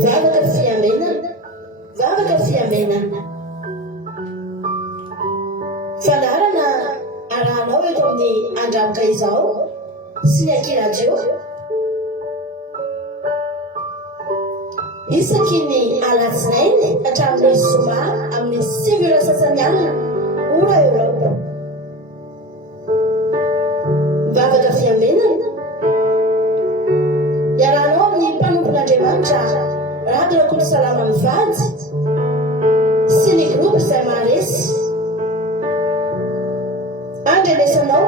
vavaka fiamenana vavaka fiamenana fanarana arahanao eto amin'ny andramoka izao sy ny akiradio isaky ny alatsinainy hatramin'ny zoma amin'ny 5 sasany alina ora eo vavaka fiamenana iarahanao amin'ny mpanompon'Andriamanitra radio Kolo Salama mivady sy ny groupe izay maharesy andrenesanao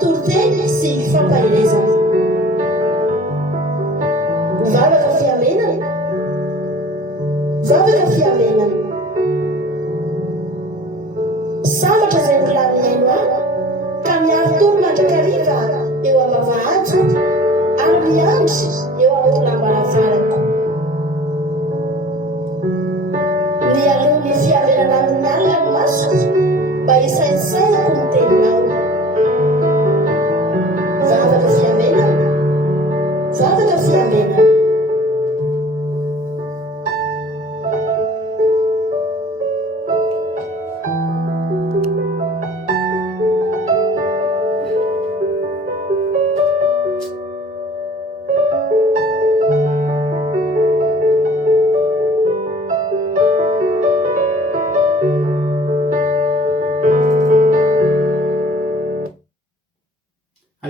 toroteny sy fampahelezana vavaka fiamenana vavaka fiamenana sambatra izay volaniaino ahy ka miaro toro mandrakariva eo amavahantso ary miandry eo aotonambaravarako ny alohan'ny fiamenana amin'ny alina ny masoko mba hisaisainako ny teninao vavaka fiamenana vavaka fiamenana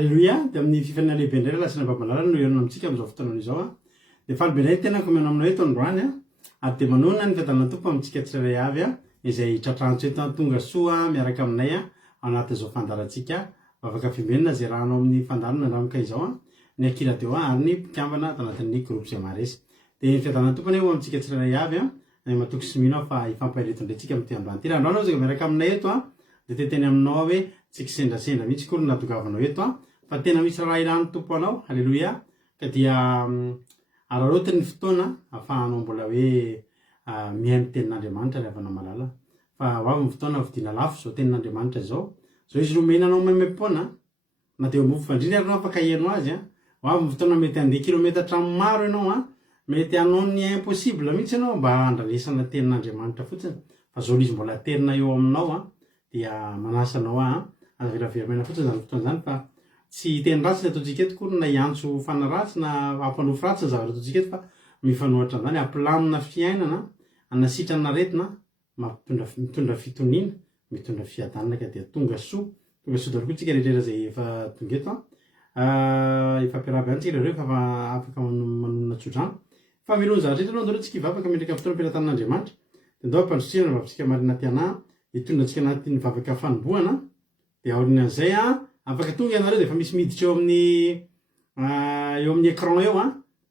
Alléluia, dia amin'ny fifana lehibe indray lasina babalala no ianona amintsika amin'izao fotoana izao dia falibendray tena komena aminao eto androany ary dia manona ny fiadanana tompo amintsika tsirairay avy izay tratrantsy eto tonga soa miaraka aminay ao anatin'izao fandarantsika vavaka fiamenana zay rahanao amin'ny fandarana andramika izao ny akiradio ary ny mpikambana tanatin'ny groupe zay maharesy dia ny fiadanana tompo eo amintsika tsirairay avy ny matoky sy mino fa ifampahireto indrayntsika amin'ity androany ty raha androany zay miaraka aminay eto dia teteny aminao hoe tsy kisendrasendra mihitsy koa no nadogavanao eto fa tena misy raha ilany tompo anao halleluia ka dia araroty ny fotoana ahafahanao mbola hoe mihaino tenin'Andriamanitra rehefa malala fa hoavy ny fotoana vidina lafo zao tenin'Andriamanitra zao izy romenanao maimaimpona na dia mofo fandriny ary anao afaka hihaino azy hoavy ny fotoana mety andeha kilomètre hatramin'ny maro ianao mety hanao ny impossible mihitsy ianao mba andranesana tenin'Andriamanitra fotsiny fa zao izy mbola terina eo aminao dia manasanao avelavelamena fotsiny zany fotoana zany fa tsy teny ratsy ny ataontsika eto koa na iantso fanaratsy na ampanofa ratsy ny zavatra ataontsika eto fa mifanohatra zany ampilamina fiainana anasitrana aretina mitondra fitoniana mitondra fiadanana ka dia tonga soa daholo koa tsika rehetrehtra zay efa tonga eto efa ampiaraby any tsika rehetra fa afaka manonona tsodrano fa milony zavatra eto aloha andao tsika hivavaka miendrika fotoana ampiaratan'Andriamanitra dia andao ampanosiana vavisika marina tiana hitondratsika anatin'ny vavaka fanombohana dia aorinan'izay afaka tonga ianareo dia efa misy miditra eo amin'ny écran eo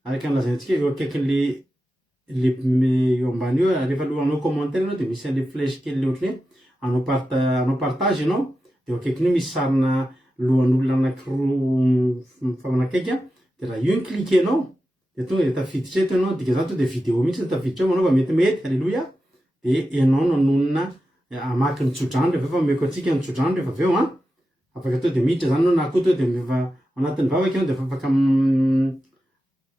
araka nylazaintsika eo akaikin'le eo ambany eo rehefa alohanao commentaire ianao dia misy an'le flèche kely ohatrany anao partage ianao dia eo akaikiny io misy sarina lohan'olona anankiroa mifanakaiky dia raha io ny cliquenao dia tonga dia tafiditra eto ianao dika zany to dia vidéo mihitsy tafiditra eo manao fa metimety halleluia dia ianao nanonona amaky ny tsodrano rehefa efa meko antsika ny tsodrano rehefa avy eo afaka tao dia miditra zany anao na koa tao dia efa anatin'ny vavaka ianao dia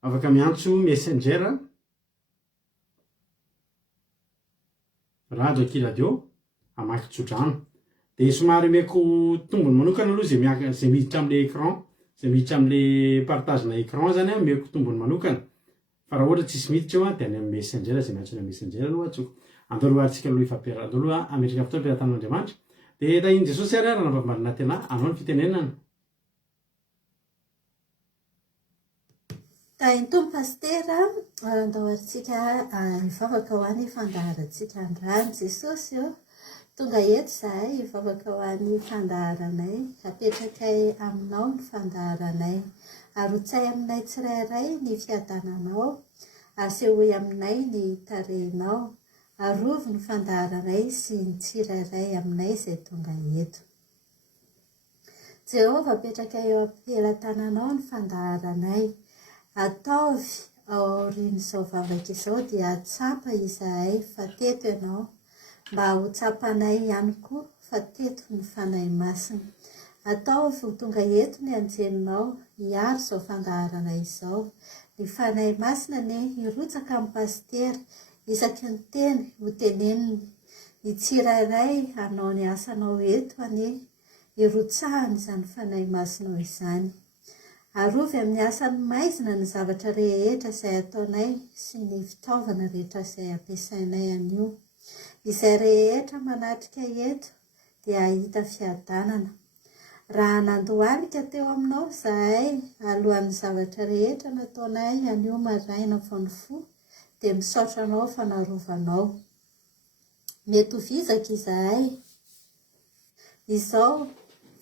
afaka miantso messenger radio akiradio amaky tsodrano dia somary meko tombony manokana aloha zay miditra amin'le écran zay miditra amin'le partage na écran zany meko tombony manokana fa raha ohatra tsisy miditra eo dia any amin'ny messenger zay miantso ny messenger aloha atsoko andao aloha atsika aloha ifampera andao aloha ametraka fotoana ampiaratan'Andriamanitra dia tahiny Jesosy ary raha navamarina tena anao ny fitenenana tahiny tompo pastera andao aritsika hivavaka ho any fandaharantsika androany Jesosy tonga eto zahay hivavaka ho any fandaharanay apetraka aminao ny fandaharanay arotsay aminay tsirairay ny fiadananao asehoy aminay ny tarehinao arovy ny fandaharanay sy ny tsirairay aminay izay tonga eto Jehova apetraka eo ampelantananao ny fandaharanay ataovy aorian'izao vavaka izao dia atsapa izahay fa teto ianao mba ho tsapanay ihany koa fa teto ny fanahy masina ataovy ho tonga eto ny anjeninao hiaro izao fandaharanay izao ny fanahy masina ny irotsaka amin'ny pastera isaky ny teny ho teneniny ny tsirairay hanao ny asanao eto any irotsahany izany fanahy masinao izany. Arovy amin'ny asany maizina ny zavatra rehetra izay ataonay sy ny fitaovana rehetra izay ampiasainay anio. Izay rehetra manatrika eto dia ahita fiadanana. Raha nandohalika teo aminao izahay alohan'ny zavatra rehetra nataonay anio maraina vao ny fo dia misaotra anao fanarovanao. Mety ho vizaka izahay. Izao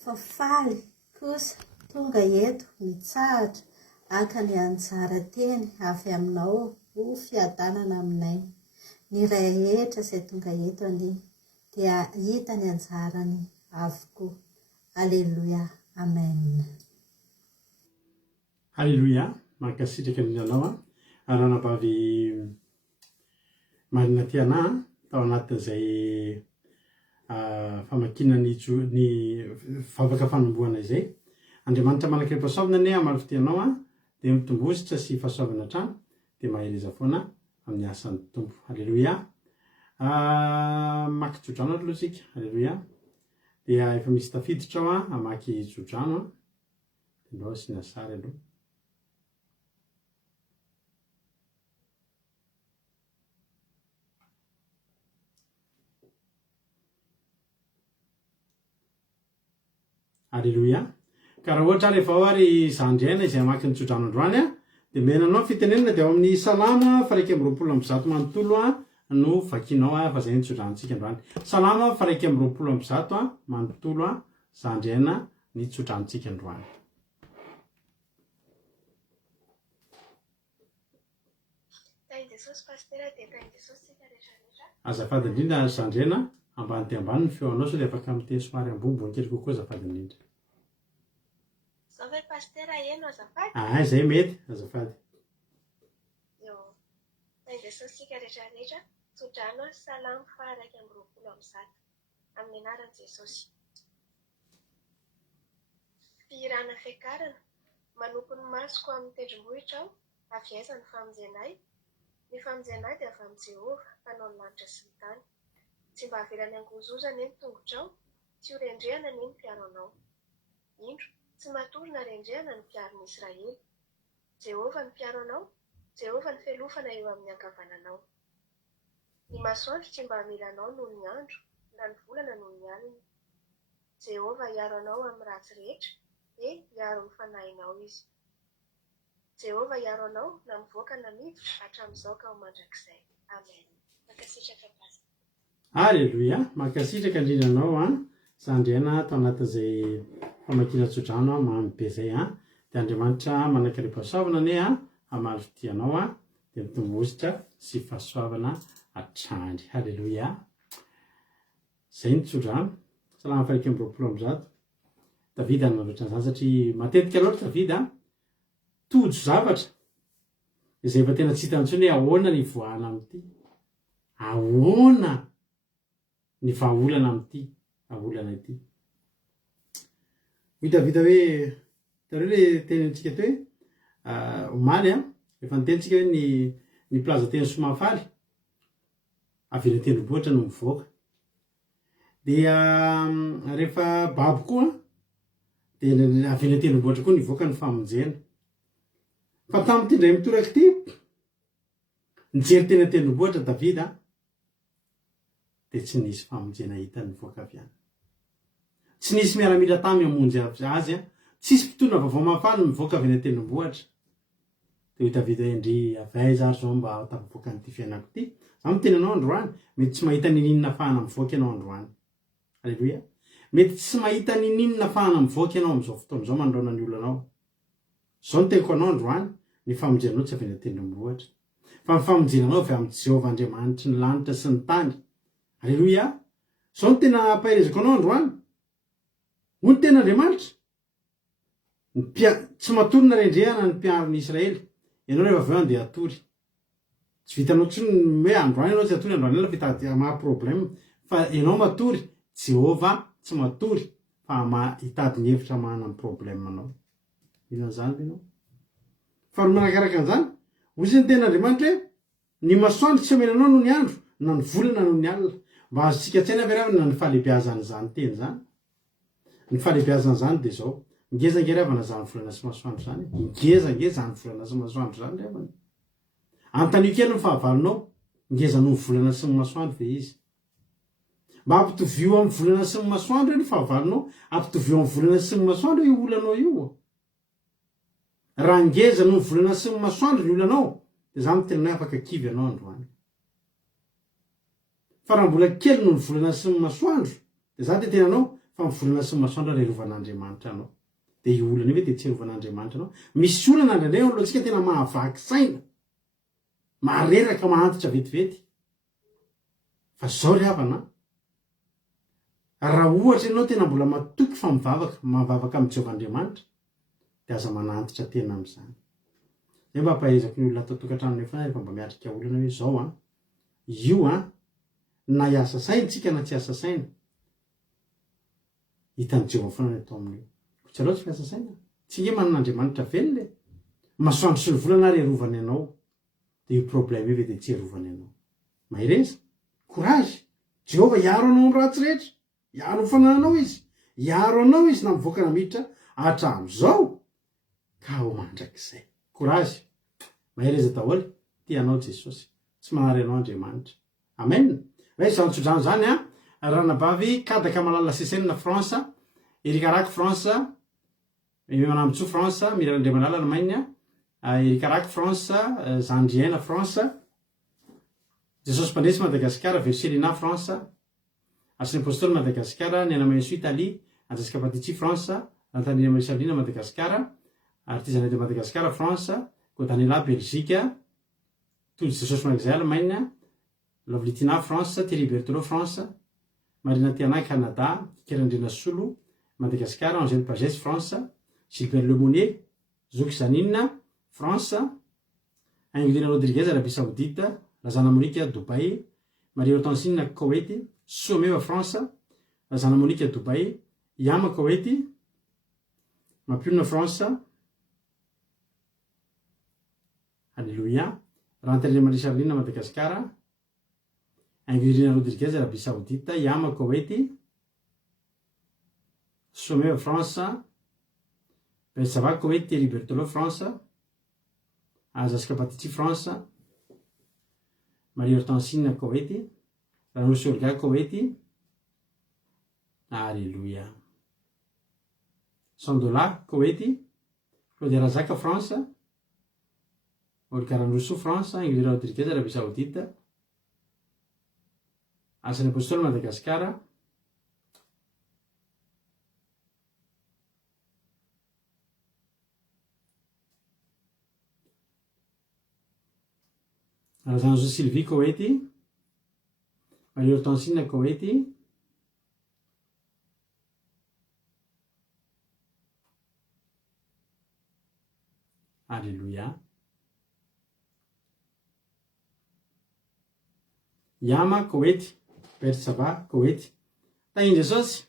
fa faly kosa tonga eto mitsahatra aka ny anjara teny avy aminao ho fiadanana aminay. Ny rehetra izay tonga eto ani dia hita ny anjarany avokoa. Alleluia. Amen. Alleluia. Mankasitraka aminao ranabavy marina tiana tao anatin'izay famakinany ny vavaka fanombohana izay. Andriamanitra manakaripasoavana ne amalo fitianao dia mitombositra sy fahasoavana trano dia maheleza foana amin'ny asan'ny tompo. Alleluia. Maky tsodrano aloha sika. Alleluia. Dia efa misy tafiditra ao amaky tsodrano dia mbao sy nasary aloha. Alleluia. Ka raha ohatra rehefa ao ary zandriaina izay amaky ny tsodrano androany dia menanao fitenenana dia ao amin'ny salama faraika amby roapolo amby zato manontolo no vakinao fa izay ny tsodranontsika androany. Salama faraika amby roapolo amby zato manontolo zandriaina ny tsodranontsika androany. Azafady indrindra zandriaina ambany dia ambany ny feonao sao dia afaka miteny somary ambombo kely kokoa azafady indrindra. Izay mety azafady. Tsodrano salamo faha 120 amin'ny anaran'i Jesosy. Fihirana fiakarana manompo ny masoko amin'ny tendrombohitra aho avy aiza ny famonjenay. Ny famonjenay dia avy amin'ny Jehova mpanao ny lanitra sy ny tany. Tsy mba havelany angozozana ny tongotrao, tsy ho rendrehana ny mpiaro anao. Indro tsy matory na rendrehana ny mpiaron'i Israely. Jehova ny mpiaro anao, Jehova ny felofana eo amin'ny ankavananao. Ny masoandro tsy mba hamela anao noho ny andro, na ny volana noho ny alina. Jehova hiaro anao amin'ny ratsy rehetra, hiaro ny fanahinao izy. Jehova hiaro anao na mivoaka na miditra hatramin'izao ka ho mandrakizay. Amen. Mankasitraka pastor. Alleluia. Mankasitraka indrindra anao zandriaina tao anatin'izay famakina tsodrano mamy be izay dia Andriamanitra manakaripasoavana ne amaly fitianao dia mitombositra sy fahasoavana hatrany. Alleluia. Zay ny tsodrano. Salama faraika amby roapolo amby zato. Davida nanoatra an'izany satria matetika loatra Davida tojo zavatra izay efa tena tsy hitany intsony hoe ahoana ny voahana amin'ity, ahoana ny vahaolana amin'ity aolana ity. Hoy Davida hoe tareo le tenintsika teo hoe omaly efa nitentsika hoe ny plaza teny Somafaly avy tendrombohitra no mivoaka. Dia rehefa babo koa dia avy tendrombohitra koa nivoaka ny famonjena. Fa tamin'ity indray mitoraka ity nijery teny tendrombohitra Davida dia tsy nisy famonjena hita nivoaka avy any. Tsy nisy miaramila tamy hamonjy azy tsisy mpitondra vaovao mahafaly mivoaka avy any tendrombohitra. Dia hoy Davida endry avy aiza ary zao mba tapivoaka n'ity fiainako ity. Zaho miteny anao androany mety tsy mahita ninina fahana mivoaka ianao androany. Alleluia. Mety tsy mahita ninina fahana mivoaka ianao amin'izao fotoana izao mandrona ny olonao. Zao no tenko anao androany ny famonjenanao tsy avy any tendrombohitra fa ny famonjenanao avy amin'ny Jehova Andriamanitra ny lanitra sy ny tany. Alleluia. Zao no tena ampaherezako anao androany. Hoy ny tena Andriamanitra. Tsy matory na rendrehana ny mpiaron'i Israely. Ianao rehefa avy eo dia atory. Tsy vitanao intsony hoe androany ianao tsy atory androany ela fitady maha problème fa ianao matory. Jehova tsy matory fa hitady ny hevitra mahana ny problème anao. Inona zany ianao? Fa manakaraka an'izany ozy ny ten'andriamanitra hoe ny masoandro tsy omenanao no ny andro na ny volana no ny alina mba azontsika tsaina averavana na ny fahalehibiazan'izany teny zany. Ny fahalehibiazan'izany de zao ngezangeravana zany volana sy masoandro zany ngezange zany volana sy masoandro zany revana antanio kely ny fahavalonao ngezano ny volana sy ny masoandro ve izy mba ampitovio amin'ny volana sy ny masoandro ny fahavalonao ampitovio amin'ny volana sy ny masoandro io olanao io raha ngezano ny volana sy ny masoandro ny olanao de zany tenanao afaka kivy anao androany fa raha mbola kely no ny volana sy ny masoandro de zany de tenanao fa ny volana sy ny masoandro rerovan'Andriamanitra anao de io olana io hoe de tsy rovan'Andriamanitra anao misy olana ndraindray alohantsika tena mahavaky saina mareraka mahantitra vetivety fa zao ry havana raha ohatra ianao tena mbola matoky fa mivavaka amin'ny Jehovahandriamanitra de aza manantitra tena am'izany zay mba ampaezako ny olona atao tokantrano efa rehefa mba miatrika olana hoe zao io na iasa saintsika na tsy asa saina hitan'ny Jehova foana ny atao amin'io tsy aloha tsy fiasa saina tsy nge manan'Andriamanitra velona masoandro sy ny volana rerovany anao de io problème io de tsy herovany anao mahereza courage Jehova hiaro anao ny ratsy rehetra hiaro ny fanananao izy hiaro anao izy na mivoaka na miditra hatram'izao ka ho mandrakizay courage mahereza daholo tianao Jesosy tsy manary anao Andriamanitra amen hoe zantsodrano zany ranabavy kadaka malala sesenina France erikaraky France manambotso France mirandre malala Allemagne erikaraky France zandriaina France Jesosy mpandresy Madagasikara Verselina France Arsène Apostole Madagasikara ny anamainso Italie Anjasika Patitsi France Antanina Marisalina Madagasikara Artisanat de Madagasikara France Kodanila Belgique Tour Jesosy Magazay Allemagne Lavlitina France Thierry Berthelot France Marina Tiana Canada Kirandrina Solo Madagasikara Angèle Pagès France Gilbert Lemonnier Zouk Zanine France Angelina Rodriguez Arabie Saoudite Lazana Monique Dubai Marie Hortensine Koweït Someva France Lazana Monique Dubai Yama Koweït Mapulna France Alléluia Rantalina Marie Charline Madagasikara Angelina Rodriguez Arabie Saoudite Yama Koweït Someva France Belsava Koweït Thierry Berthelot France Anjasika Patitsi France Marie Hortensine Koweït Ranosy Olga Koweït Alléluia Sandola Koweït Claudia Razaka France Olga Ranosy France Angelina Rodriguez Arabie Saoudite Arsène Apostole Madagasikara Razanzo Sylvie Koweït Marie Hortensine Koweït Alléluia Yama Koweït Bersava Koweït tainy Jesosy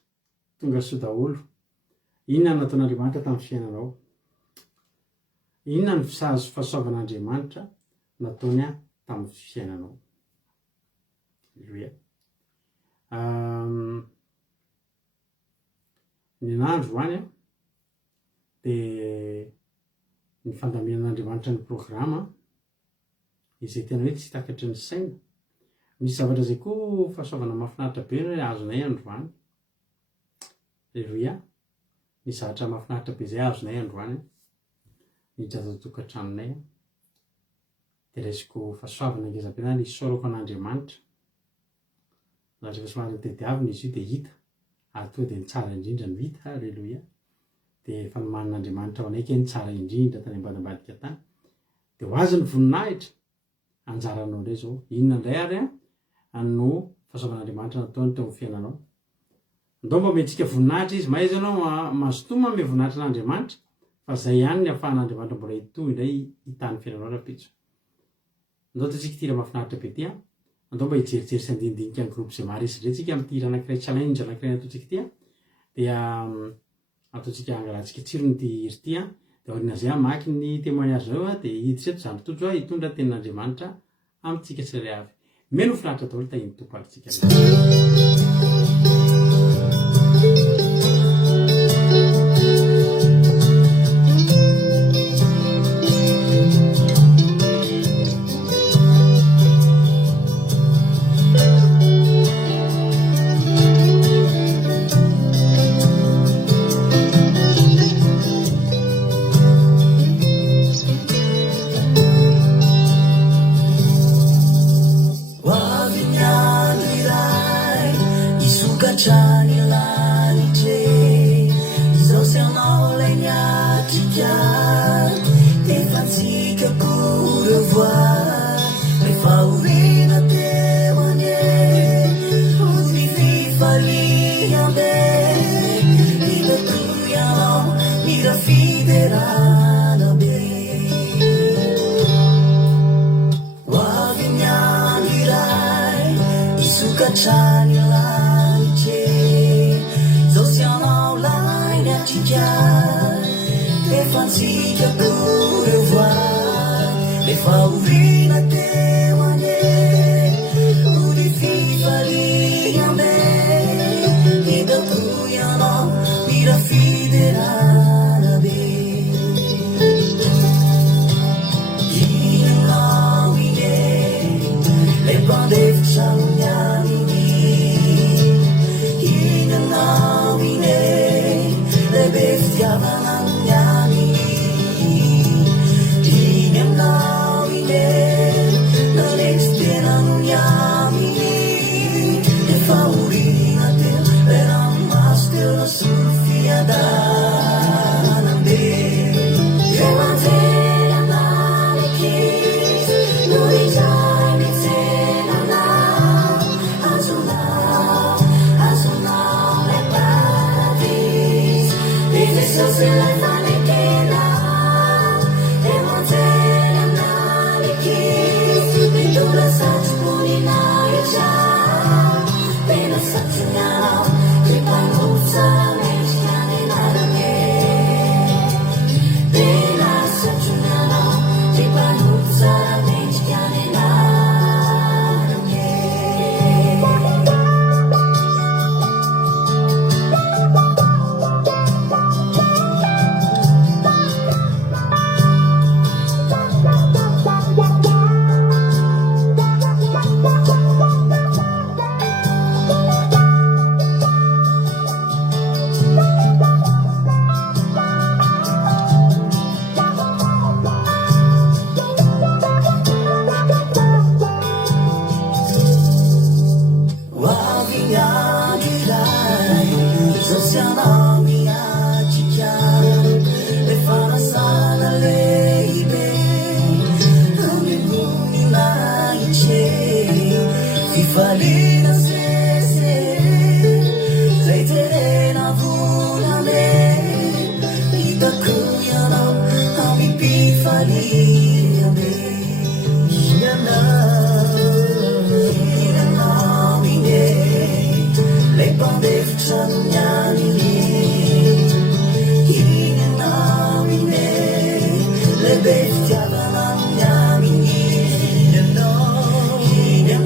tonga soa daholo inona ny nataon'Andriamanitra tamin'ny fiainanao inona ny fahasoavan'Andriamanitra nataony tamin'ny fiainanao Alléluia ny anandro hoany de ny fandaminan'Andriamanitra ny programa izay tena hoe tsy takatry ny saina misy zavatra zay koa fahasoavana mahafinaritra be hoe azonay androany Alléluia ny zavatra mahafinaritra be zay azonay androany nidra tokantranonay de resiko fahasoavana ngezam-pianana ny sorako an'Andriamanitra zavatra fa somary tediavina izy io de hita ary tonga de ny tsara indrindra no hita Alléluia de fanomanan'Andriamanitra ao anay ny tsara indrindra tany ambadibadika tany de ho azy ny voninahitra anjaranao ndray zao inona indray ary no fahasoavan'Andriamanitra nataony teo amin'ny fiainanao ndao mba mentsika voninahitra izy maiza anao mazotoma me voninahitra n'Andriamanitra fa zay ihany ny ahafahan'Andriamanitra mbola hitohy indray hitany fiainanao rapitso ndao tatsika tira mahafinaritra be ty ndao mba hijerijery sy andindinika ny groupe zay maharesy indray tsika amin'ny tira anankiray challenge anankiray ataontsika ty dia ataontsika angalatsika tsiro ny ty hery ty dia orina izay hamaky ny témoignage zao dia hiditra eto izany tojo hitondra tenin'Andriamanitra amintsika tsirairay avy. Meno filahatra daholo tahiny tompo alitsika.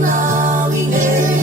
Now we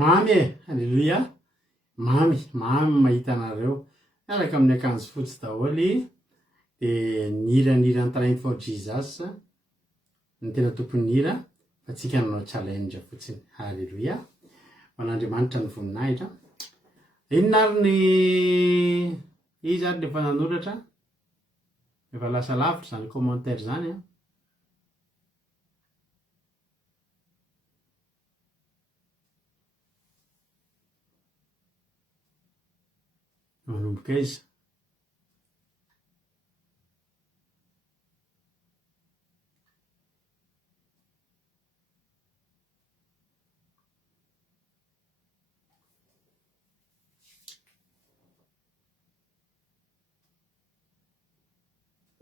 mamy e alleloia mamy mahita anareo araka amin'ny akanjo fotsy daholy de niranirany train for Jesus ny tena tompony hira fa tsika nanao challenge fotsiny alleloia man'andriamanitra ny voninahitra inona ary ny izy ary lefa nanoratra efa lasa lavitra zany commentaire zany a manomboka izy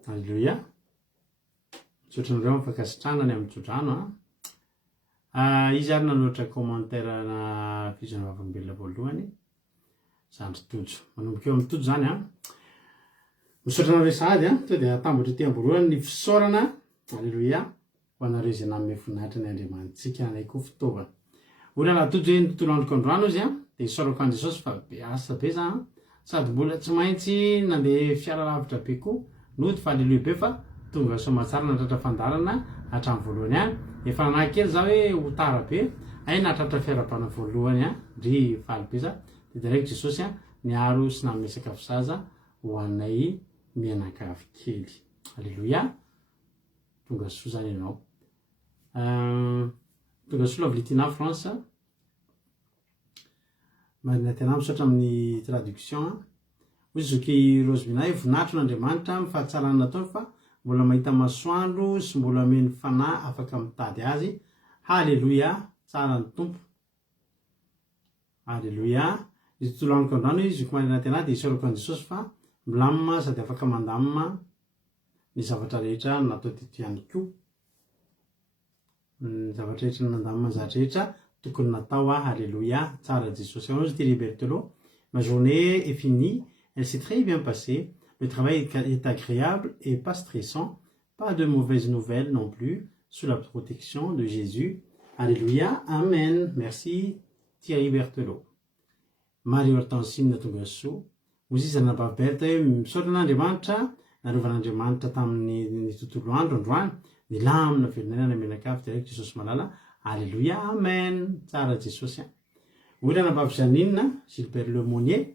alleluia misaotranareo mifakasitranany amin'ny tsodrano izy ary nanoatra commentaire na vizana vavolombelona voalohany zandry tojo manomboka eo amin'ny tojo zany misaotranareo sahady to de atambatra ty amboroany ny fisaorana alleluia ho anareo izay nanome voninahitra ny andriamanitsika anay koa fitaovana olona nahatojo hoe ny tontolo androko androano izy de isaorako an Jesosy fa be asa be za sady mbola tsy maintsy nandeha fiara lavitra be koa nody fa alleluia be fa tonga somatsara natratra fandarana hatramin'ny voalohany any efa nanankely za hoe ho tara be ay natratra fiarabana voalohany ndry faly be za de direct Jesosy niaro sy namesaka fizaza ho anay mianakavy kely alleluia tonga soa zany ianao tonga soa lavilitina France manatena misaotra amin'ny traduction hoy zoky Rosemina voninahitro n'Andriamanitra mifahatsarana nataony fa mbola mahita masoandro sy mbola meny fanahy afaka mitady azy halleluia tsara ny tompo alleluia izy tontolo androko androano izy zoky manatena de isaorako an Jesosy fa milamina sady afaka mandamina ny zavatra rehetra natao teto ihany koa ny zavatra rehetra nandamina zavatra rehetra tokony natao alleluia tsara Jesosy ao ty Libertello ma journée est finie. Elle s'est très bien passée. Le travail est agréable et pas stressant. Pas de mauvaises nouvelles non plus. Sous la protection de Jésus. Alléluia. Amen. Merci Thierry Berthelot. Marie Hortensine Natongasso. Vous dites na baberte misaotra n'Andriamanitra narovan'Andriamanitra tamin'ny tontolo androandroany ny lamina velonana menakavy direct Jesosy malala. Alléluia. Amen. Tsara Jesosy. Olana babizaninina Gilbert Lemonnier.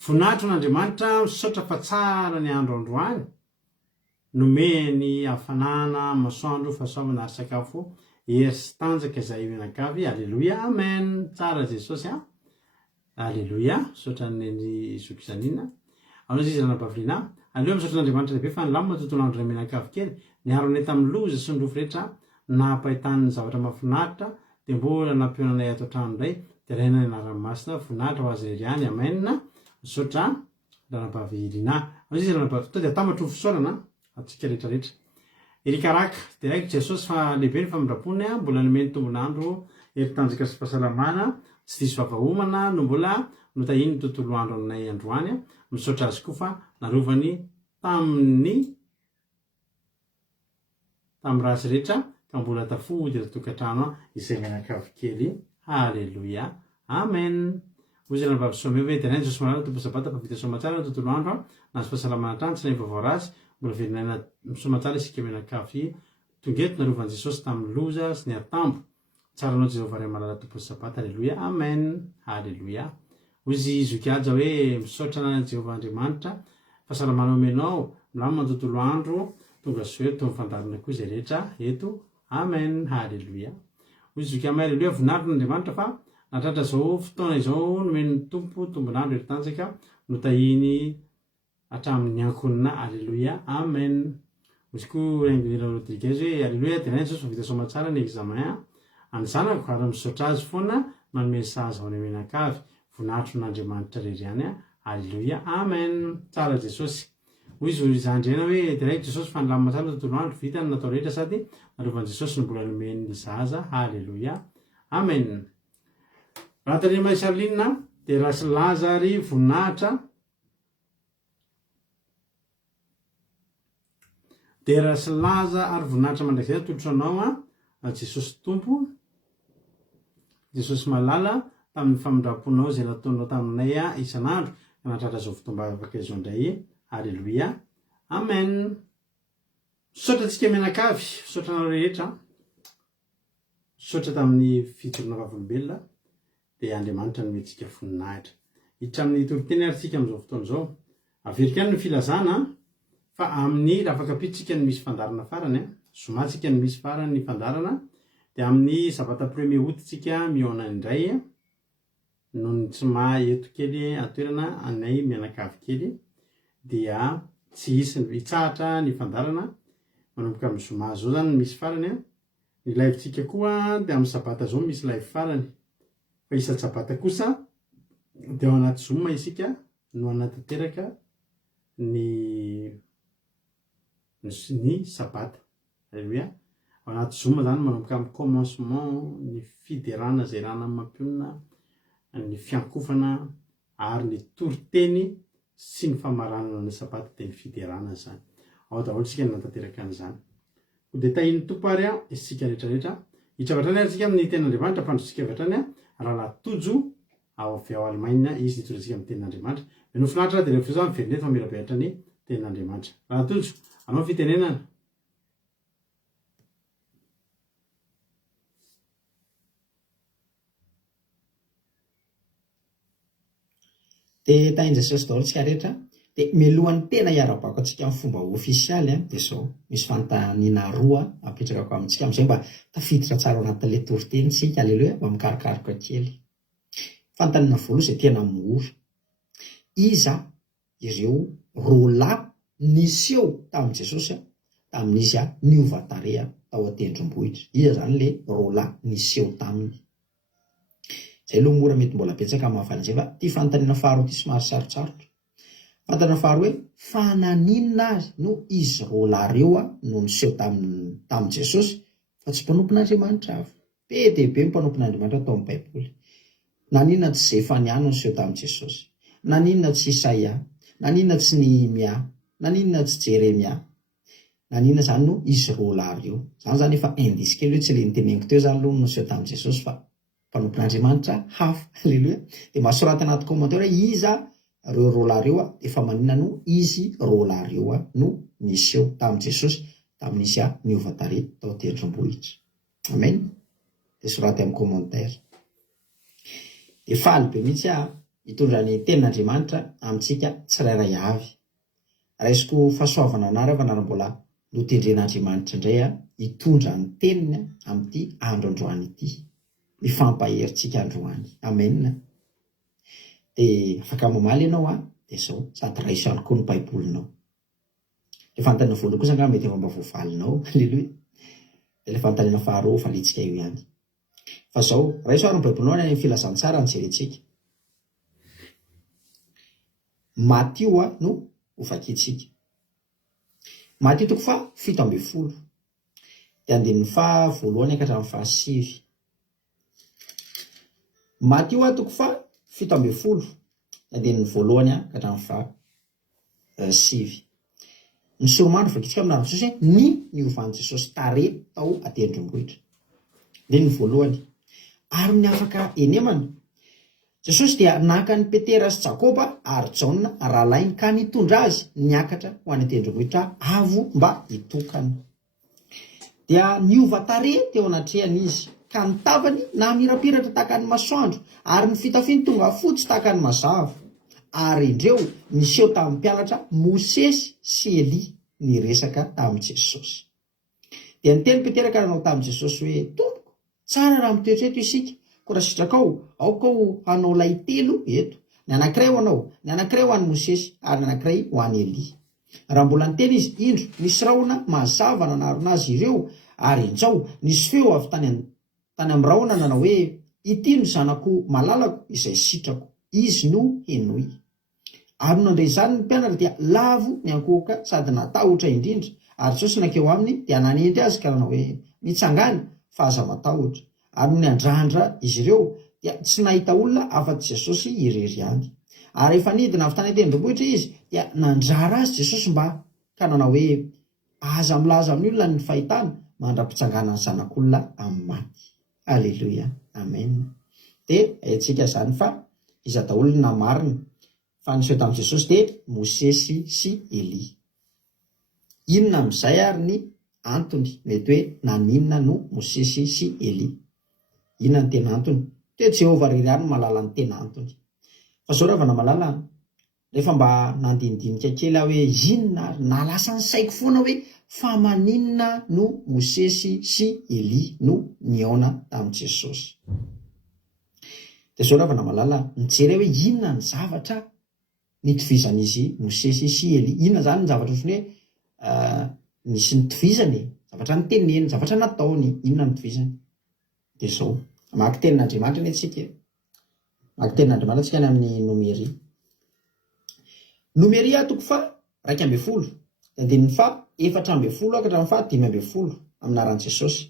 Voninahitro n'Andriamanitra misaotra fa tsara ny andro androany nomeny hafanana masoandro fahasoavana ary sakafo hery sy tanjaka izay menakavy alleluia amen tsara Jesosy alleluia misaotra ny zokizanina ao izy ranabaviliana alleluia misaotra n'Andriamanitra lehibe fa nilamina tontolo andro ray menakavy kely niaronay tamin'ny loza sy ny rofo rehetra nampahitan'ny zavatra mahafinaritra de mbola nampiona ato an-trano indray de raina ny anaramasina voninahitra ho azy rery amen misaotra ranabaviliana ao izy ranabaviliana to de atambatra ho fisaorana atsika rehetrarehetra erikaraka direct Jesosy fa lehibe ny famindrapony mbola nomeny tombonandro heritanjaka sy fahasalamana tsy diso vavahomana no mbola notahiny ny tontolo andro aminay androany misaotra azy koa fa narovany tamin'ny rasy rehetra ka mbola tafody tokantrano izay menakavy kely halleluia amen ozy ranabavy some hoe tena Jesosy malala tompo sabata fa vita somatsara ny tontolo andro nazy fahasalamana trano tsy nay vaovao ratsy mbola velonana misomatsara isika menakavy tongeto narovan'i Jesosy tamin'ny loza sy ny atambo tsaranao Jehovah ray malala tompo sabata alleluia amen halleluia ozy zokiaja hoe misaotra Jehovah Andriamanitra fahasalamana omenao milamina ny tontolo andro tonga soa eto mifandarina koa izay rehetra eto amen halleluia ozy zoky amay alleluia voninahitro n'Andriamanitra fa natratra zao fotoana izao nomen'ny tompo tombonandro heritanjaka notahiny hatramin'ny ankonina. Alleluia, amen. Misy koa Rengrila Rodriguez hoe alleluia, tena Jesosy vita soma tsara ny examen any zanako ary misaotra azy foana manome sahaza ao ny menakavy voninahitro n'Andriamanitra rery ihany. Alleluia, amen. Tsara Jesosy. Hoy izy izandrena hoe direct Jesosy fanilama tsara tontolo andro vita ny natao rehetra sady narovan'i Jesosy ny mbola nomeny zaza. Alleluia, amen. Raha tanema Isalinina dia rasy Lazary voninahitra dia rasy laza ary voninahitra mandrakizay tolotra anao Jesosy tompo, Jesosy malala tamin'ny famindraponao izay nataonao taminay isan'andro ka nahatratra zao fotoam-bavaka izao indray. Alleluia, amen. Saotra antsika menakavy, saotra anao rehetra, saotra tamin'ny fijorona vavolombelona dia Andriamanitra nomentsika voninahitra. Hiditra amin'ny toriteny ary tsika amin'izao fotoana izao. Averika ny filazana fa amin'ny raha afaka apitsika ny misy fandarana farany, somatsika ny misy farany ny fandarana dia amin'ny sabata 1er août tsika mihaona indray noho ny tsy mahay eto kely atoerana anay mianakavy kely dia tsy hisy hitsahatra ny fandarana manomboka amin'ny zoma zao zany misy farany. Ny live-tsika koa dia amin'ny sabata zao misy live farany, fa isa sabata kosa dia ao anaty zoma isika no anatanteraka ny sabata. Alleluia, ao anaty zoma zany manomboka amin'ny commencement ny fiderana zay rana amin'ny mampionina, ny fiankofana ary ny toriteny sy ny famaranana ny sabata dia ny fiderana zany. Ao daholo tsika nanatanteraka an'izany. Dia tahin'ny tompo ary isika rehetrarehetra hitravatrany ary tsika amin'ny ten'Andriamanitra mpandrotsika avatrany raha latojo ao avy ao Allemagne izy nitondrantsika amin'ny ten'Andriamanitra. Menofinahitra dia rehefa zao miverina fa mirabehatra ny ten'Andriamanitra. Raha latojo anao fitenenana. Dia tahin Jesosy daholo tsika rehetra dia milohan'ny tena hiara-bako antsika amin'ny fomba ofisialy dia zao misy fanontaniana roa apetraka amintsika amin'izay mba tafiditra tsara anatin'ilay toriteny tsika. Alleluia, mba mikarokaroka kely. Fanontaniana voaloha izay tena mora: iza ireo roalahy niseho tamin'i Jesosy tamin'izy niova tarehy tao an-tendrombohitra? Iza zany ilay roalahy niseho taminy? Izay aloha mora, mety mbola betsaka mahafaly izay, fa ty fanontaniana faharoa ty somary sarotsarotra. Fanontaniana faharoa hoe fananinina azy no izy roalahy reo no niseho tamin'i Jesosy fa tsy mpanompon'Andriamanitra hafa? Be dia be mpanompon'Andriamanitra tao amin'ny Baiboly. Naninona tsy Zefania no niseho tamin'i Jesosy? Naninona tsy Isaia? Naninona tsy Nehemia? Naninona tsy Jeremia? Naninona zany no izy roalahy reo? Zany zany efa indisy kely hoe tsy le niteneniko teo zany aloha no niseho tamin'i Jesosy fa mpanompon'Andriamanitra hafa. Alleluia. Dia masorata anaty commentaire hoe iza reo roalahy reo dia fa maninona no izy roalahy reo no niseho tamin'i Jesosy tamin'izy niova tarehy tao an-tendrombohitra. Amen. Dia soraty amin'ny commentaire. Dia faly be mihitsy hitondra ny tenin'Andriamanitra amintsika tsirairay avy. Raisiko fahasoavana anareo fa mbola notendren'Andriamanitra indray hitondra ny teniny amin'ity andro androany ity, mifampaherintsika androany. Amen. Dia afaka mamaly ianao dia zao sady raiso ihany koa ny baibolinao. Ilay fanontaniana voalohany kosa mety efa mba voavalinao. Alleluia. Dia ilay fanontaniana faharoa fa litsika io ihany. Fa zao raiso ary ny baibolinao ny filazantsara ny jerentsika. Matio no ovakitsika. Matio 7:10 dia andininy fa voalohany ka hatramin'ny fa 9. Matio 7:10 andininy voalohany ka hatramin'ny fa 9. Ny soromandro vakitsika amin'ny Jesosy hoe ny niovan'i Jesosy tarehy tao an-tendrombohitra. Andininy voalohany. Ary ny afaka enemana Jesosy dia naka ny Petera sy Jakoba ary Jaona rahalainy ka nitondra azy niakatra ho any an-tendrombohitra avo mba hitokana. Dia niova tarehy teo anatrehany izy ka ny tavany namirapiratra tahaka ny masoandro ary ny fitafiny tonga fotsy tahaka ny mazava. Ary indreo niseho tamin'ny mpianatra Mosesy sy Eli niresaka tamin'i Jesosy. Dia niteny Petera ka nanao tamin'i Jesosy hoe tompoko, tsara raha mitoetra eto isika. Koa raha sitraka aokao hanao lay telo eto, ny anankiray ho anao, ny anankiray ho an'ny Mosesy ary ny anankiray ho an'ny Elia. Raha mbola niteny izy, indro nisy raona mazava nanarona azy ireo ary intsao nisy feo avy tany amin'ny raona nanao hoe ity no zanako malalako izay sitrako, izy no henoy. Ary nandray izany ny mpianatra dia lavo ny ankohoka sady natahotra indrindra, ary Jesosy nankeo aminy dia nanendy azy ka nanao hoe mitsangany fa aza matahotra. Ary ny andrandra izy ireo dia tsy nahita olona afa-tsy Jesosy irery any. Ary efa nidina avy tany an-tendrombohitra izy dia nandrara azy Jesosy mba ka nanao hoe aza milaza amin'ny olona ny fahitana mandra-pitsangana ny zanak'olona amin'ny maty. Aleluia, amen. Dia haitsika zany fa iza daholo na marina fa niseho tamin'i Jesosy dia Mosesy sy Elia. Inona amin'izay ary ny antony mety hoe naninona no Mosesy sy Elia? Inona ny tena antony? Toe Jehovah irery ihany malala ny tena antony. Fa zao raha malala rehefa mba nandinidinika kely aho hoe inona na lasa ny saiko foana hoe fa maninona no Mosesy sy Elia no niaona tamin'i Jesosy. Dia zao raha malala mijery hoe inona ny zavatra nitovizan'izy Mosesy sy Elia. Inona zany ny zavatra ohatrany hoe nisy nitovizany, zavatra niteneny, zavatra nataony, inona nitovizany? Dia zao maky tenin'Andriamanitra ny antsika. Maky tenin'Andriamanitra antsika ny amin'ny Nomeria. Nomeria atoko fa 2:12, andininy fa 4:12 ka hatramin'ny fa 5:12 aminaran'i Jesosy.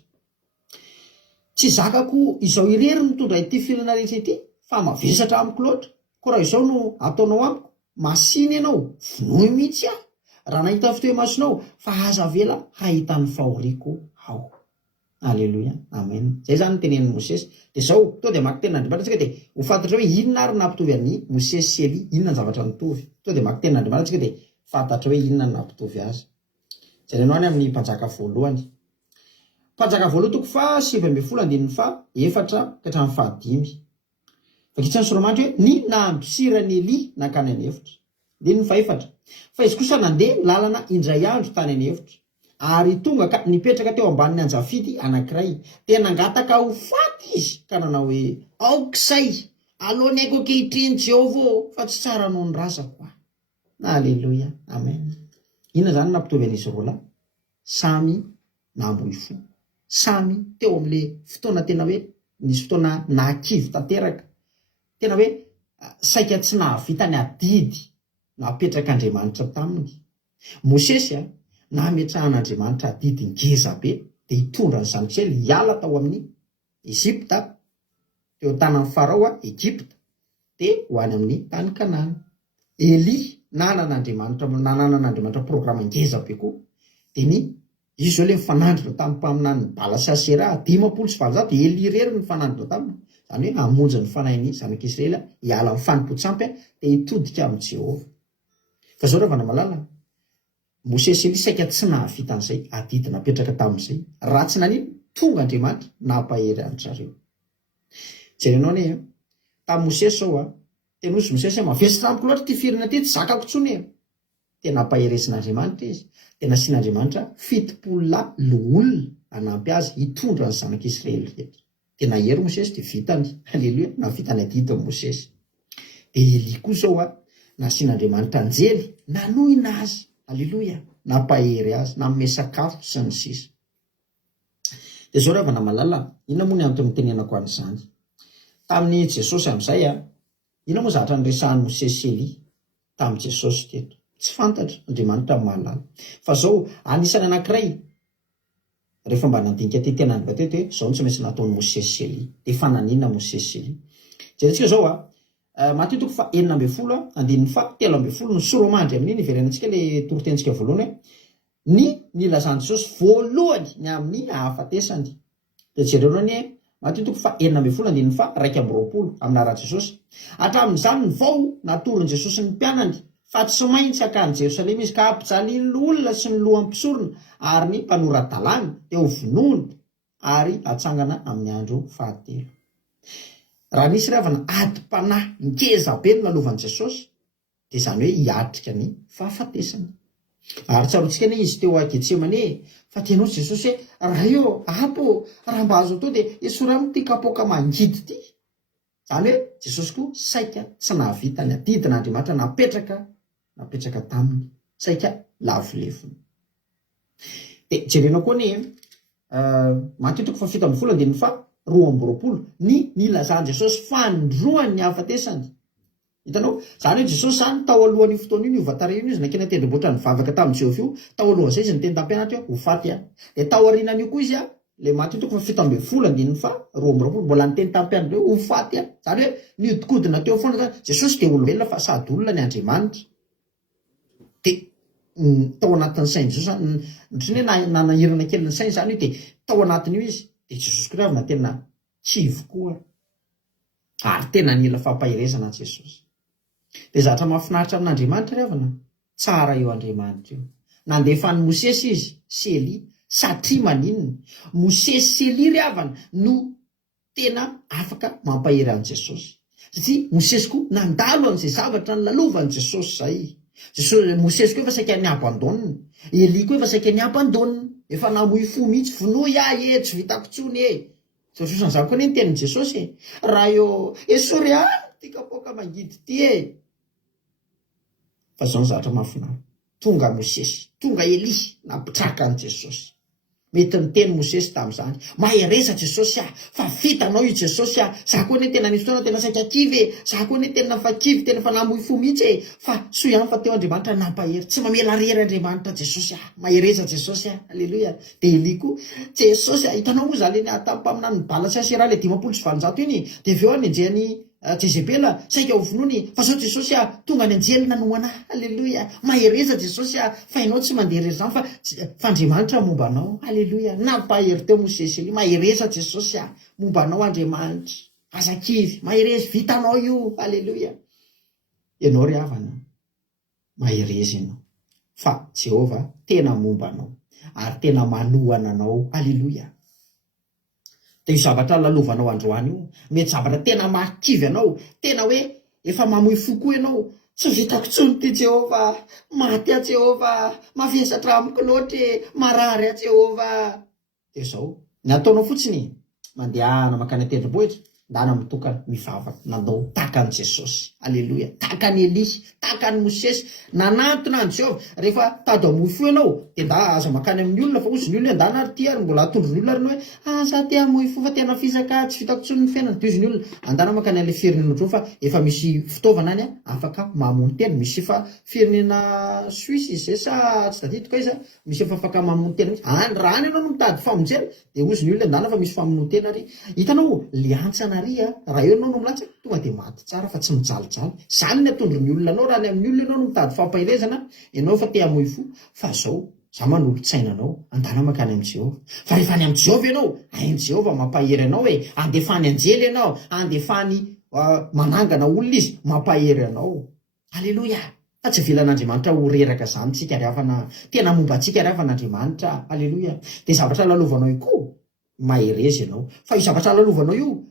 Tsy zakako izao irery mitondra ity filana rehetra ity, fa mavesatra amiko loatra. Ko raha izao no ataonao amiko, masiny ianao, vonoy mihitsy aho. Raha nahita fitoemasonao, fa aza vela hahita ny fahoriako ao. Aleluia, amen. Zay zany tenenin'ny Mosesy. Dia zao to dia maky tenin'Andriamanitra dia ho fantatra hoe inona ary nampitovy an'ny Mosesy sy Elia, inona ny zavatra nitovy. To dia maky tenin'Andriamanitra dia fantatra hoe inona ny nampitovy azy. Jerena any amin'ny mpanjaka voalohany. Mpanjaka voalohany toko fa 7:12 andininy fa 4 ka hatramin'ny fa 5. Vakitsany Soramanitra hoe ny nahampisirany Elia nankany an'efitra. Andininy fa 4. Fa izy kosa nandeha lalana indray andro tany an'efitra. Ary tonga ka nipetraka teo ambanin'ny anjafity anankiray. Dia nangataka ho faty izy ka nanao hoe aok'izay alohan'ny aiko ankehitriny Jehovah fa tsy tsara noho ny razako. Aleluia, amen. Inona zany nampitovy an'izy roa lahy? Samy nambohy fo. Samy teo amin'ilay fotoana tena hoe nisy fotoana nakivy tanteraka. Tena hoe saika tsy nahavita ny adidy napetraka Andriamanitra taminy. Mosesy nametrahan'Andriamanitra adidy ngeza be dia hitondra ny zanak'Israely hiala tao amin'ny Ezipta, teo tanan'ny Farao Egypta, dia ho any amin'ny tany Kanana. Elia nanan'Andriamanitra programa ngeza be koa. Dia izy zao ilay mifanandrina tamin'ny mpaminany Bala sy Asera 500 dia Elia irery ny mifanandrina taminy. Zany hoe hamonjy ny fanahin'ny zanak'Israely hiala amin'ny fanimpotsampy dia hitodika amin'ny Jehovah. Fa zao raha malala Mosesy Elia saika tsy nahavita an'izay adidy napetraka tamin'izay. Raha tsy nanino tonga Andriamanitra nampahery an'zareo. Jerenao ne tamin'ny Mosesy zao tenosy Mosesy mavesatra amiko loatra ty firina ty tsy zakako tsony. Dia nampaherezin'Andriamanitra izy. Dia nasian'Andriamanitra 70 olona hanampy azy hitondra ny zanak'Israely rehetra. Dia nahery Mosesy dia vitany. Aleluia, navitany adidy Mosesy. Dia Elia koa zao nasian'Andriamanitra anjely nanohina azy. Aleluia, nampahery azy, nanome sakafo sy ny sisa. Dia zao raha malala, inona moa ny antony tenenako an'izany? Tamin'ny Jesosy amin'izay inona moa zavatra niresahan'ny Mosesy sy Elia tamin'ny Jesosy teto? Tsy fantatra, Andriamanitra mahalala. Fa zao anisany anankiray rehefa mba nandinika ty tena ny teto hoe zao tsy maintsy nataon'ny Mosesy sy Elia. Dia fa nanina Mosesy sy Elia? Jerentsika zao Mateo toko fa 4:11 andininy fa 3:12 ny Soromandry amin'iny iverenantsika ilay torotentsika voalohany ny nilazan'i Jesosy voalohany ny amin'ny hahafatesany. Dia jerena Mateo toko fa 4:12 andininy fa 2:20 aminaran'i Jesosy. Hatramin'izany ny vao natoron'i Jesosy ny mpianany fa tsy maintsy hakany Jerosalema izy ka hampijaliany ny olona sy ny lohan'ny mpisorona ary ny mpanoran-dalàna dia ho vonoiny ary hatsangana amin'ny andro fahatelo. Raha nisy ravana adi-panahy ngeza be no nalovan'i Jesosy dia izany hoe hiatrika ny fahafatesany. Ary tsaroantsika izy teo Getsemane fa tianao Jesosy hoe raha io apo raha mba azo atao dia esoramo ty kapoaka mangidy ty. Izany hoe Jesosy koa saika tsy nahavita ny adidin'Andriamanitra napetraka taminy, saika lavolevony. Dia jerena koa ny Mateo 7:20 fa 2:20 ny nilazany Jesosy fandroany ny hafatesany. Hitanao, zany hoe Jesosy zany tao alohan'io fotoana io nivatareny io izy nakena tendrombohitra nivavaka tamin'ny Jehova io, tao alohan'izay izy niteny tam-pianatra ho faty a. Dia tao aorianan'io koa izy a, le Mateo 7:20 fa 2:20 mbola niteny tam-pianatra hoe ho faty a. Zany hoe niodikodina teo foana zany Jesosy dia olombelona fa sady olona ny Andriamanitra. Dia tao anatin'ny sainy Jesosy ohatran'ny hoe nanahirana kely ny sainy zany io, dia tao anatin'io izy. Dia Jesosy koa avy tena kivy koa ary tena nila fampahirezana Jesosy. Dia zavatra mahafinaritra amin'Andriamanitra ry havana, tsara eo Andriamanitra io. Nandefa ny Mosesy izy sy Elia satria maninona? Mosesy sy Elia ry havana no tena afaka mampahiry an' Jesosy. Satria Mosesy koa nandalo an'izay zavatra nilalovan'i Jesosy zay. Mosesy koa efa saika ny abandonina, Elia koa efa saika ny abandonina, efa namoy fo mihitsy, vonoy ahy tsy vitako tsony e. Sosan'izany koa ny tenin'i Jesosy e, raha eo esory any ty kapoaka mangidy ty e. Fa zao ny zavatra mahafinaritra, tonga Mosesy, tonga Elia napitraka an' Jesosy. Mety niteny Mosesy tamin'izany, mahereza Jesosy aho, fa vitanao io Jesosy aho, za koa ne tena nisy fotoana tena saika kivy e, za koa ne tena fa kivy, tena fa namoy fo mihitsy e, fa soa ihany fa teo Andriamanitra nampahery, tsy mamela rery Andriamanitra Jesosy aho, mahereza Jesosy aho, alleluia. Dia Elia koa, Jesosy aho, hitanao moa zany le atampaminany nibala sy asera le 570 iny, dia avy eo nenjehany Jezebela saika ho vonony, fa zao Jesosy aho tonga ny anjely nanoana, alleluia. Mahereza Jesosy aho, fa ianao tsy mandeha rery zany fa Andriamanitra momba anao, alleluia. Nampahery teo Mosesy Elia, mahereza Jesosy aho, momba anao Andriamanitra, azakivy, mahereza, vitanao io, alleluia. Ianao ry havana, mahereza ianao, fa Jehova tena momba anao ary tena manohana anao, alleluia. Dia io zavatra lalovanao androany io, mety zavatra tena makivy anao, tena hoe efa mamoy fo koa ianao, tsy vitako tsony ty Jehova, maty a Jehova, mavesatra amiko loatra, marary a Jehova. Dia zao ny ataonao fotsiny, mandehana makany tendrombohitra, ndana mitokana mivavaka, nanao tahaka an' Jesosy, alleluia. Tahaka ny Elia, tahaka ny Mosesy, nanantona an' Jehova. Rehefa tady amoy fo ianao, dia nda aza makany amin'ny olona, fa ozy ny olona ndana ary ty ary mbola atondro ny olona ary ny hoe za te amoy fo fa tena fisaka, tsy vitako tsony ny fiainana. Dia ozy ny olona andana makany an'ilay firenena fa efa misy fitaovana any afaka mamono tena, misy efa firenena Suisse izay sa tsy tadidiko izy, misy efa afaka mamono tena mihitsy. Raha any ianao no mitady famonjena, dia ozy ny olona ndana fa misy famono tena ary. Hitanao liantsana ary raha eo ianao no milatsaka, tonga dia maty tsara fa tsy mijalijaly. Zany ny atondro ny olona anao, raha ny amin'ny olona ianao no mitady fampahirezana, ianao fa te hamoy fo. Fa zao za manolotsaina anao, andana makany amin'ny Jehova. Fa rehefa any amin'ny Jehova ianao, hain'i Jehova mampahery anao e, andefany anjely ianao, andefany manangana olona izy, mampahery anao, alleluia. Fa tsy velan'Andriamanitra ho reraka zany tsika ry havana, tena momba antsika ry havan'Andriamanitra, alleluia. Dia zavatra lalovanao io koa, mahereza ianao, fa io zavatra lalovanao io,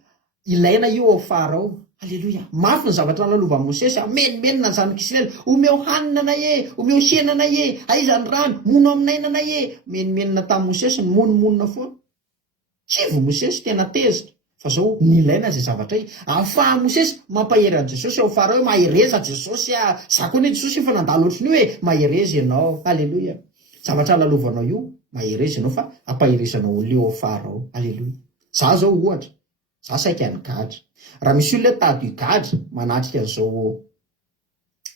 ilaina io ao afara ao, alleluia. Mafy ny zavatra lalovan'i Mosesy, menimenina ny zanak'Israely, omeo hanina anay e, omeo hena anay e, aiza ny rano, mono aminay nanay e. Menimenina tamin'i Mosesy, ny monomonina foana. Kivy Mosesy tena tezitra, fa zao nilaina izay zavatra io. Ahafahan'i Mosesy mampahery an' Jesosy ao afara hoe mahereza Jesosy a, za koa ne Jesosy fa nandalo ohatriny hoe mahereza ianao, alleluia. Zavatra lalovanao io, mahereza ianao fa ampaherezanao olona io ao afara ao, alleluia. Za zao ohatra, za saika ny gadra. Raha misy olona tady gadra manatrika an'izao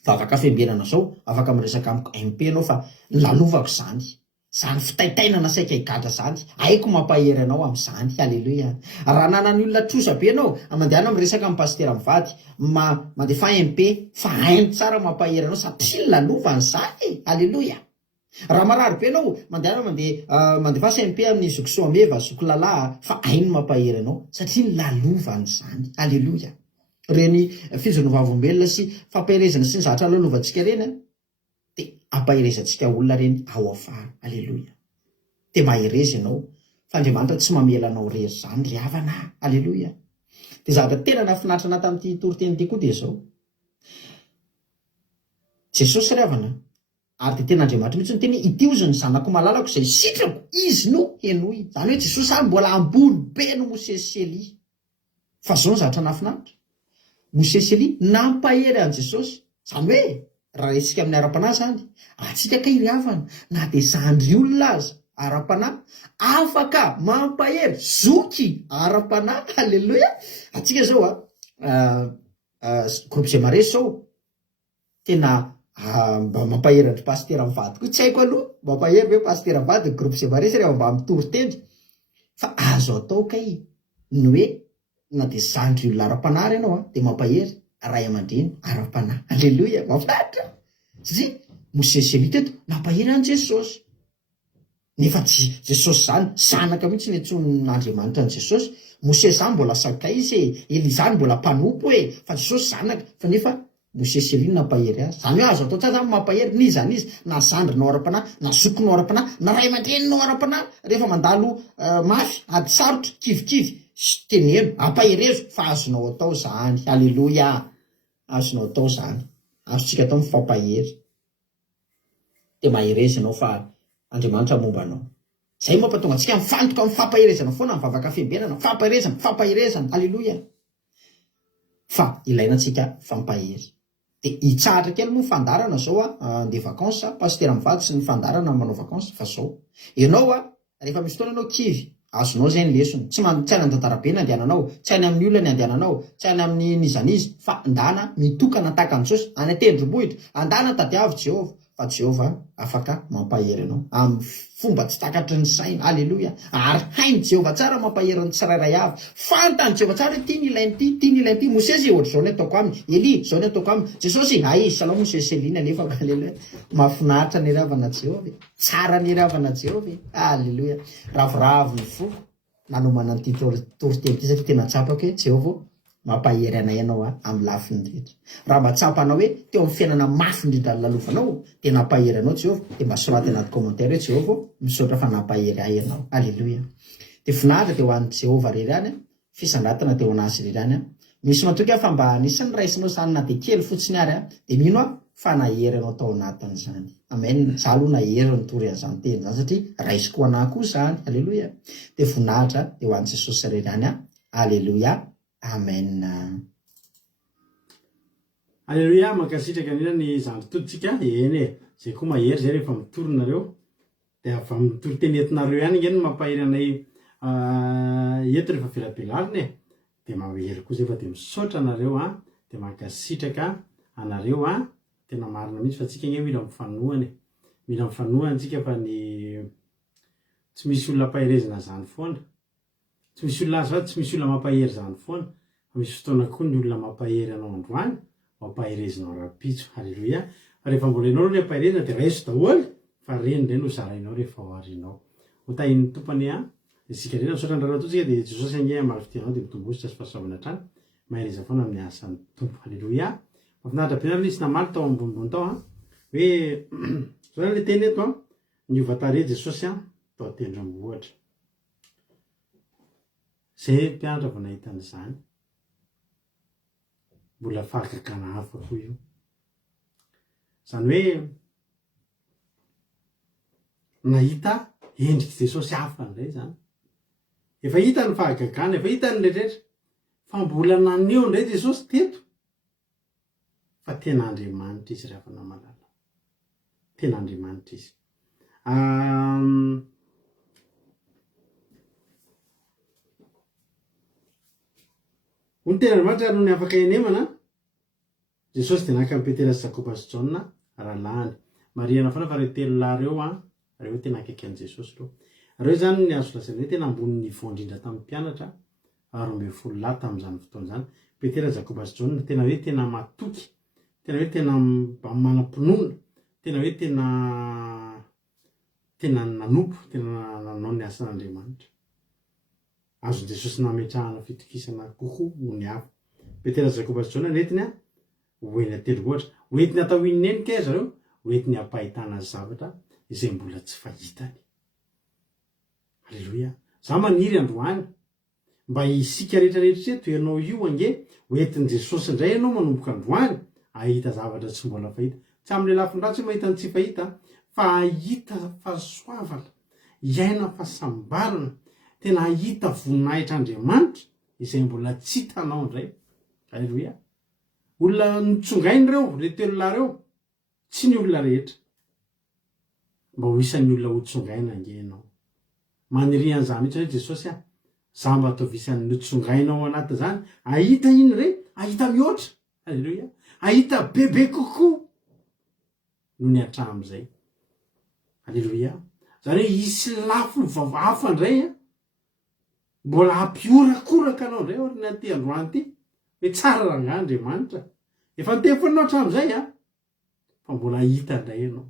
vavaka fiambenana zao, afaka miresaka amiko MP anao fa lalovako zany. Zany fitaitainana saika higadra zany, haiko mampahery anao amin'izany, alleluia. Raha nanany olona trosa be anao, mandehana miresaka amin'ny pastera mivady, mandefa MP, fa hainy tsara mampahery anao satria lalovany zany, alleluia. Raha marary be anao, mandefa MP amin'ny zokisoameva, zokolala, fa hainy mampahery anao satria lalovany zany, alleluia. Reny fijonovavolombelona sy fampaherezana sy ny zavatra lalovantsika reny, dia ampaherezantsika olona reny ao afara, alleluia. Dia mahereza ianao, fa Andriamanitra tsy mamela anao rery zany ry havana, alleluia. Dia zavatra tena nafinaritra anahy tamin'ity toriteny ity koa dia zao, Jesosy ry havana, ary dia tena Andriamanitra mihitsy ny teny ity ozy ny zanako malalako izay sitrako, izy no henoy. Zany hoe Jesosy any mbola ambony be no Mosesy sy Elia. Fa zao ny zavatra nafinaritra, Mosesely nampahery an Jesosy. Zany hoe raha resika amin'ny ara-panahy zany, atsika ka iry havana na dia zandry olona aza ara-panahy afaka mampahery zoky ara-panahy. Alleloia. Atsika zao groupe zay maresy zao tena mba mampahery andry pastera mivady koa, tsy haiko aloha mampahery hoe pastera mivady groupe zay maresy rehefa mba mitory tendry, fa azo atao kay ny hoe na dia zandry olona ara-panahy ianao dia mampahery ray aman-dreny ara-panahy. Alleloia. Mafinaritra satria Mosesely teto nampahery an Jesosy, nefa tsy Jesosy zany zanaka mihitsy ny antson'Andriamanitra an Jesosy. Mosesy zany mbola sakay izy, Eli zany mbola mpanompo fa Jesosy zanaka, fa nefa Mosesely iny nampahery azy. Zany hoe azo atao tsara zany mampahery nizany izy, na zandrinao ara-panahy, na zokinao ara-panahy, na ray aman-dreninao ara-panahy, rehefa mandalo mafy ady sarotra kivikivy teneno ampaherezo, fa azonao atao zany. Alleloia. Azonao atao zany. Azotsika atao mifampahery. Dia mahereza ianao fa Andriamanitra momba anao. Zay mampatonga antsika mifantoka mifampaherezana foana mivavaka fiambenana, mifampaherezana. Alleloia. Fa ilaina antsika fampahery. Dia hitsahatra kely moa fandarana zao andeha vakansa, pastera mivady sy ny fandarana manao vakansa, fa zao ianao rehefa misy fotoana ianao kivy, azonao zay ny lesona. Tsy any an-tantara-be ny andehananao, tsy any amin'ny olona ny andehananao, tsy any amin'ny nizanizy, fa andana mitokana tahaka ny Jesosy, any an-tendrombohitra, andana tadiavy Jehova, fa Jehova afaka mampahery anao amin'ny fomba tsy takatry ny saina. Alleloia. Ary hainy Jehova tsara mampahery ny tsirairay avy. Fantany Jehova tsara hoe tiany ilainy ity. Mosesy ohatra zao ny ataoko aminy, Eli zao ny ataoko aminy, Jesosy aizy salao Mosesely anefa. Alleloia. Mahafinaritra ny ravana Jehova, tsara ny ravana Jehova. Alleloia. Ravoravo ny fo nanomana ny toriteny ity satria tena tsapako hoe Jehova mampahery anay ianao amin'ny lafiny rehetra. Raha mba tsapana hoe teo amin'ny fiainana mafy indrindra ny lalovanao dia nampahery anao Jehova, dia mba soraty anaty commentaire hoe Jehova misaotra fa nampahery ahy ianao. Alleloia. Dia finaritra dia ho an'ny Jehova rery any, fisandratana dia ho anazy rery any. Misy matoky fa mba anisan'ny raisinao zany na dia kely fotsiny ary dia mino fa nahery anao tao anatin'izany. Amen. Za aloha nahery nitory an'izany teny zany satria raisiko anahy koa zany. Alleloia. Dia finaritra dia ho an'i Jesosy rery any. Alleloia. Amen. Alleloia. Mankasitraka nina ny zandritoditsika eny zay koa mahery zay rehefa mitory nareo, dia avy mitory teny entinareo ihany ingeny mampahery anay eto rehefa velabelariny dia mahery koa zay fa dia misaotra anareo dia mankasitraka anareo tena marina mihitsy fa tsika nge mila mifanohana tsika fa ny tsy misy olona ampaherezana zany foana, tsy misy olona azo tsy misy olona mampahery zany foana, fa misy fotoana koa ny olona mampahery anao androany mampaherezinao rapitso. Alleluia. Fa rehefa mbola ianao ny ampaherezana dia raiso daholo, fa reny indray no zarainao rehefa hoarinao. Hotahin'ny tompany isika reny misaotra ny raratotsika dia Jesosy ange amary fitianao dia mitombositra sy fahasoavana hatrany mahereza foana amin'ny asan'ny tompo. Alleluia. Mafinaritra be nareo nisy namaly tao ambonimbony tao hoe zao le teny eto niova-tare Jesosy tao an-tendrombohitra. Zay mpianatra vao nahita an'izany, mbola fahagagana hafa koa io. Zany hoe nahita endriky Jesosy hafa indray zany. Efa hita ny fahagagana, efa hita ny rehetrarehetra, fa mbola naneho indray Jesosy teto fa tena Andriamanitra izy raha namalala. Tena Andriamanitra izy. Ny tena Andriamanitra noho ny afaka enemana, Jesosy dia naka Petera sy Jakoba sy Jaona rahalany. Mariana foana fa reo telo lahy reo tena akaiky an' Jesosy reo. Reo zany ny azo lazaina hoe tena ambony niveau indrindra tamin'ny mpianatra, 12 lahy tamin'izany fotoana zany. Petera, Jakoba sy Jaona tena hoe tena matoky, tena hoe tena manam-pinoana, tena hoe tena nanompo, tena nanao ny asan'Andriamanitra. Azon Jesosy nametrahana fitokisana kokoa noho ny hafa. Petera, Jakoba sy Jaona netiny hoeny an-tendrombohitra, hoentiny atao ineny kay zareo, hoentiny ampahitana zavatra izay mbola tsy fahitany. Alleluia. Za maniry androany mba isika rehetrarehetra toy ianao io ange hoentin' Jesosy indray ianao manomboka androany ahita zavatra tsy mbola fahita. Tsy amin'ny lafiny ratsy mahita ny tsy fahita, fa ahita fahasoavana, iaina fahasambarana, tena ahita voninahitra Andriamanitra izay mbola tsy hitanao indray. Alleluia. olona nitsongainy reo le telolahy reo tsy ny olona rehetra mba ho isan'ny olona hotsongaina angenao maniry an'izany mihitsy hoe Jesosy za mba ataovisan'ny notsongainao anaty zany ahita iny re ahita mihoatra alleloia ahita bebe kokoa no ny atram'izay alleloia zany hoe isy lafo vavahafa ndray mbola ampiorakoraka anao ndray ory naty androany ty hoe tsara rangaandriamanitra efa nitefonao hatram'izay fa mbola hita ndray ianao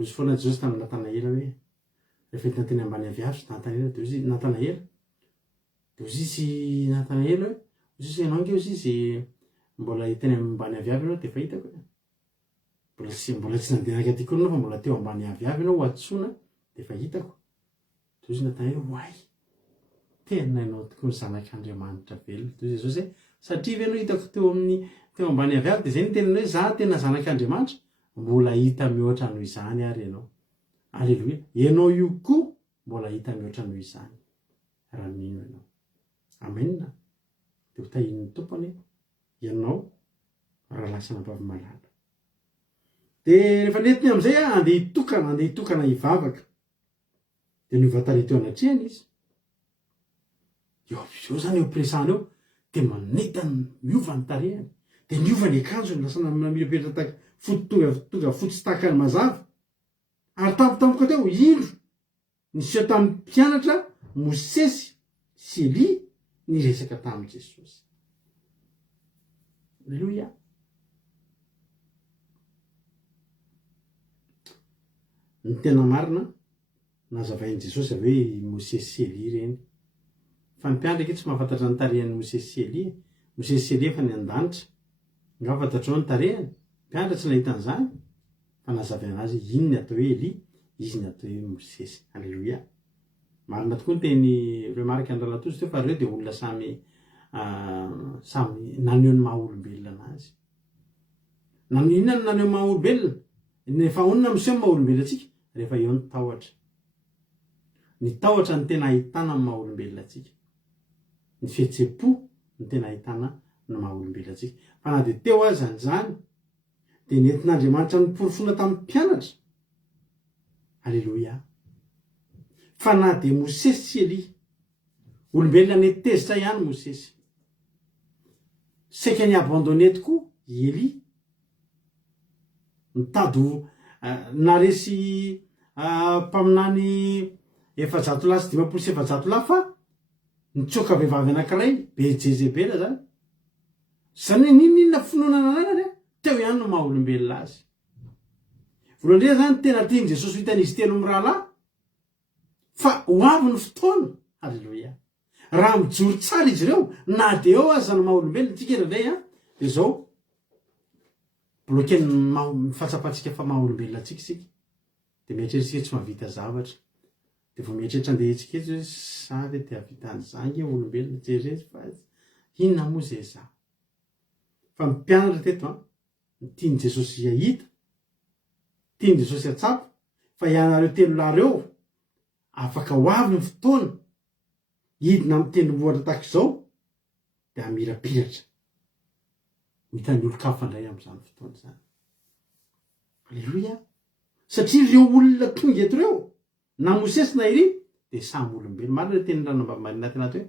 ozy foana Jesosy tamin'ny Natanaela hoe rehefa hita teny ambany aviavy Natanaela de ozy Natanaela de ozy izy Natanaela hoe ozy izy ianao ange ozy izy mbola hitany ambany aviavy anao de efa hitako mbola tsy nandehanaka ty koa anao fa mbola teo ambany aviavy anao atsoina de efa hitako de ozy Natanaela hoay tena ianao tokoa ny zanak'Andriamanitra velona de Jesosy satria ve anao hitako teo ambany aviavy de zay ny tenany hoe za tena zanak'Andriamanitra mbola hita mihoatra noho izany ary ianao alleloia ianao io koa mbola hita mihoatra noho izany raha mino ianao amenna de ho tahin'ny tompony ianao raha lasana bavy malala de rehefa netiny am'izay andeha hitokana hivavaka de niova-tare teo anatrehany izy eo zany eo presany eo de manetany miova ny tarehany de niova ny akanjony lasa namirapetra taka tonga fotsy takany mazava ary tampotampoka teo indro niseo tamin'ny mpianatra Mosesy sy Elia niresaka tamin'i Jesosy alleluia ny tena marina nazavain'i Jesosy hoe Mosesy sy Elia reny fa ny mpianatra tsy mahafantatra ny tarehan'ny Mosesy sy Elia Mosesy sy Elia fa ny an-danitra nga fantatrao ny tarehany mpianatra tsy nahita an'izany fa nazavay anazy iny ny atao hoe Elia izy ny atao hoe Mosesy alleluia marina tokoa ny teny remarika ny ralatozy teo fa reo de olona samy naneho ny maha olombelona anazy inona no naneho maha olombelona nefa onona miseho maha olombelona atsika rehefa eo ny tahotra ny tena ahitana ny maha olombelona atsika ny fihetsem-po ny tena ahitana ny maha olombelona atsika fa na de teo aza an'izany de nentin'Andriamanitra niporofona tamin'ny mpianatra alleloia fa na de Mosesy sy Elia olombelona netezitra ihany Mosesy saika ny abandonné tokoa Elia mitady naresy mpaminany 700 lahy sy 700 lahy fa nitsoka vehivavy anankiray be Jezebela zany zany ninona finoana nanana teo ihany no maha olombelona azy voalohany indrindra zany tena tiany Jesosy hitan'izy telo amin'ny rahalahy fa ho avy ny fotoana alleloia raha mijoro tsara izy ireo na de eo aza ny maha olombelona tsika indraindray de zao bloqueny mifatsapatsika fa maha olombelona atsika sika de mieritreritsika tsy mahavita zavatra de vao mieritreritra andeha etsika eto hoe sa ve te havita an'izany olombelona jerery fa inona moa zay za fa mpianatra teto tiany Jesosy ahita tiany Jesosy atsapa fa ianareo telo lahy reo afaka ho avy ny fotoana hidina amin'ny tendrombohitra tahaka izao de amirapiratra hitany olo-kafa indray amin'izany fotoana zany alleloia satria ireo olona tonga eto reo na Mosesy na Elia de samy olombelona marina le teny ranam-bavy naty anaty hoe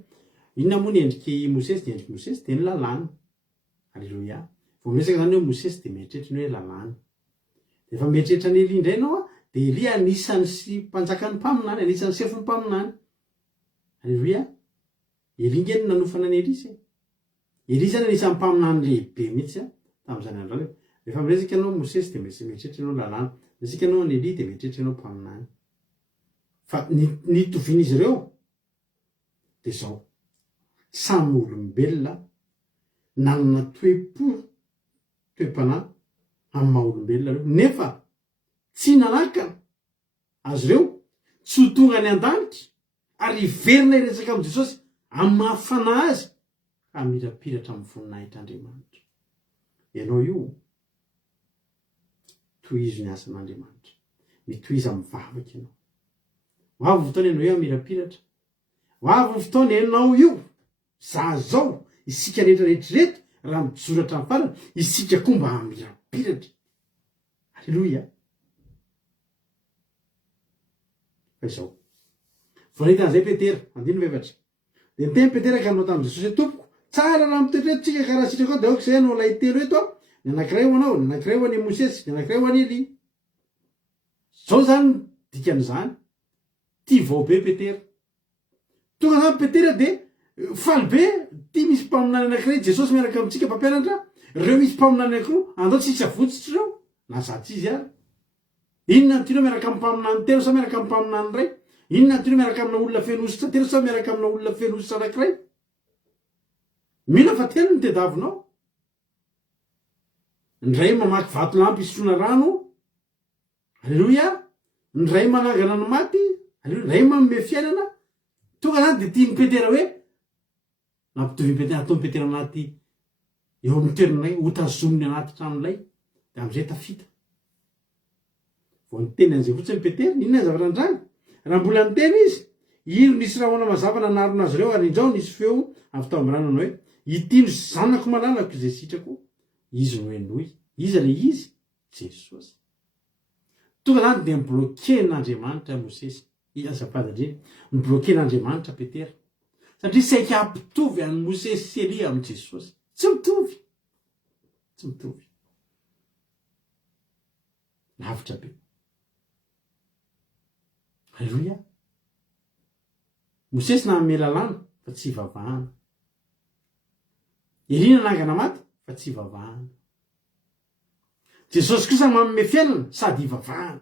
inona moa ny endriky Mosesy ny endriky Mosesy de ny lalàna alleloia vao miresaka zany hoe Mosesy de mieritreritra ny hoe lalàna de efa mieritreritra ny Elia indray anao de Elia anisany sy mpanjakany mpaminany anisany sefo mpaminany alleloia Elia nge nanofana ny Elia Elia zany anisany mpaminany lehibe mihitsy tamin'izany andro zany rehefa miresaka ianao Mosesy de mieritreritra ianao lalàna resaka ianao ny Elia de mieritreritra ianao mpaminany fa nitovian'izy ireo de zao samy olombelona nanana toe-panahy amin'ny maha olombelona reo nefa tsy nanakana azy ireo tsy ho tonga ny an-danitra ary iverina iresaka amin'i Jesosy amin'ny mahafana azy ka mirapiratra amin'ny voninahitr'Andriamanitra ianao io tohizo ny asan'Andriamanitra mitohiza mivavaka ianao ho avy ny fotoana ianao io mirapiratra ho avy ny fotoana ianao io za zao isika rehetrarehetrarehetra raha misoratra amin'ny farany isika koa mba hamirapiratra. Alleloia. Fa izao voanitan'izay Petera andino vevatra de niteny Petera ka nanao tamin'i Jesosy tompoko tsara raha mitoetra tsika karaha sitraka ao de aoka izay no lay telo eto a ny anankiray ho anao, ny anankiray ho any Mosesy, ny anankiray ho any Elia. Zao zany dikan'izany tia vao be Petera. Tonga zany Petera de faly be tia misy mpaminany anankiray Jesosy miaraka amintsika mpampianatra, ireo misy mpaminany anankiroa andao tsisy avotsitra ireo nazatsy izy ary. Inona ny tianao miaraka amin'ny mpaminany telo sa miaraka amin'ny mpaminany ray? Inona ny tianao miaraka amina olona feno ositra telo sa miaraka amina olona feno ositra anankiray? Mila fa telo ny tediavinao. Ny ray mamaky vato lampy isotroana rano, alleloia. Ny ray manangana ny maty, alleloia. Ray manome fiainana. Tonga zany de tian'ny Petera hoe nampitovy Petera, ataon'ny Petera anaty eo amin'ny toeranay ho tazominy anaty tranolay de am'izay tafita. Vao niteny an'izay fotsiny Petera, inona ny zavatra andrany? Raha mbola niteny izy, ino nisy raha hoana mazava nanarona azy ireo ary indrao nisy feo amin'ny fitaovam-branana hoe itino zanako malalako izay sitrako. Izy no enoy. Iza le izy? Jesosy. Tonga zany de nibloken'Andriamanitra Mosesy. Azafady nibloken'Andriamanitra Petera. Satria saika hampitovy an'ny Mosesy sy Elia amin'ny Jesosy. Tsy mitovy. Tsy mitovy. Lavitra be. Alleluia. Mosesy nanome lalàna fa tsy ivavahana. Elia nanangana maty fa tsy ivavahana. Jesosy kosa manome fiainana sady ivavahana.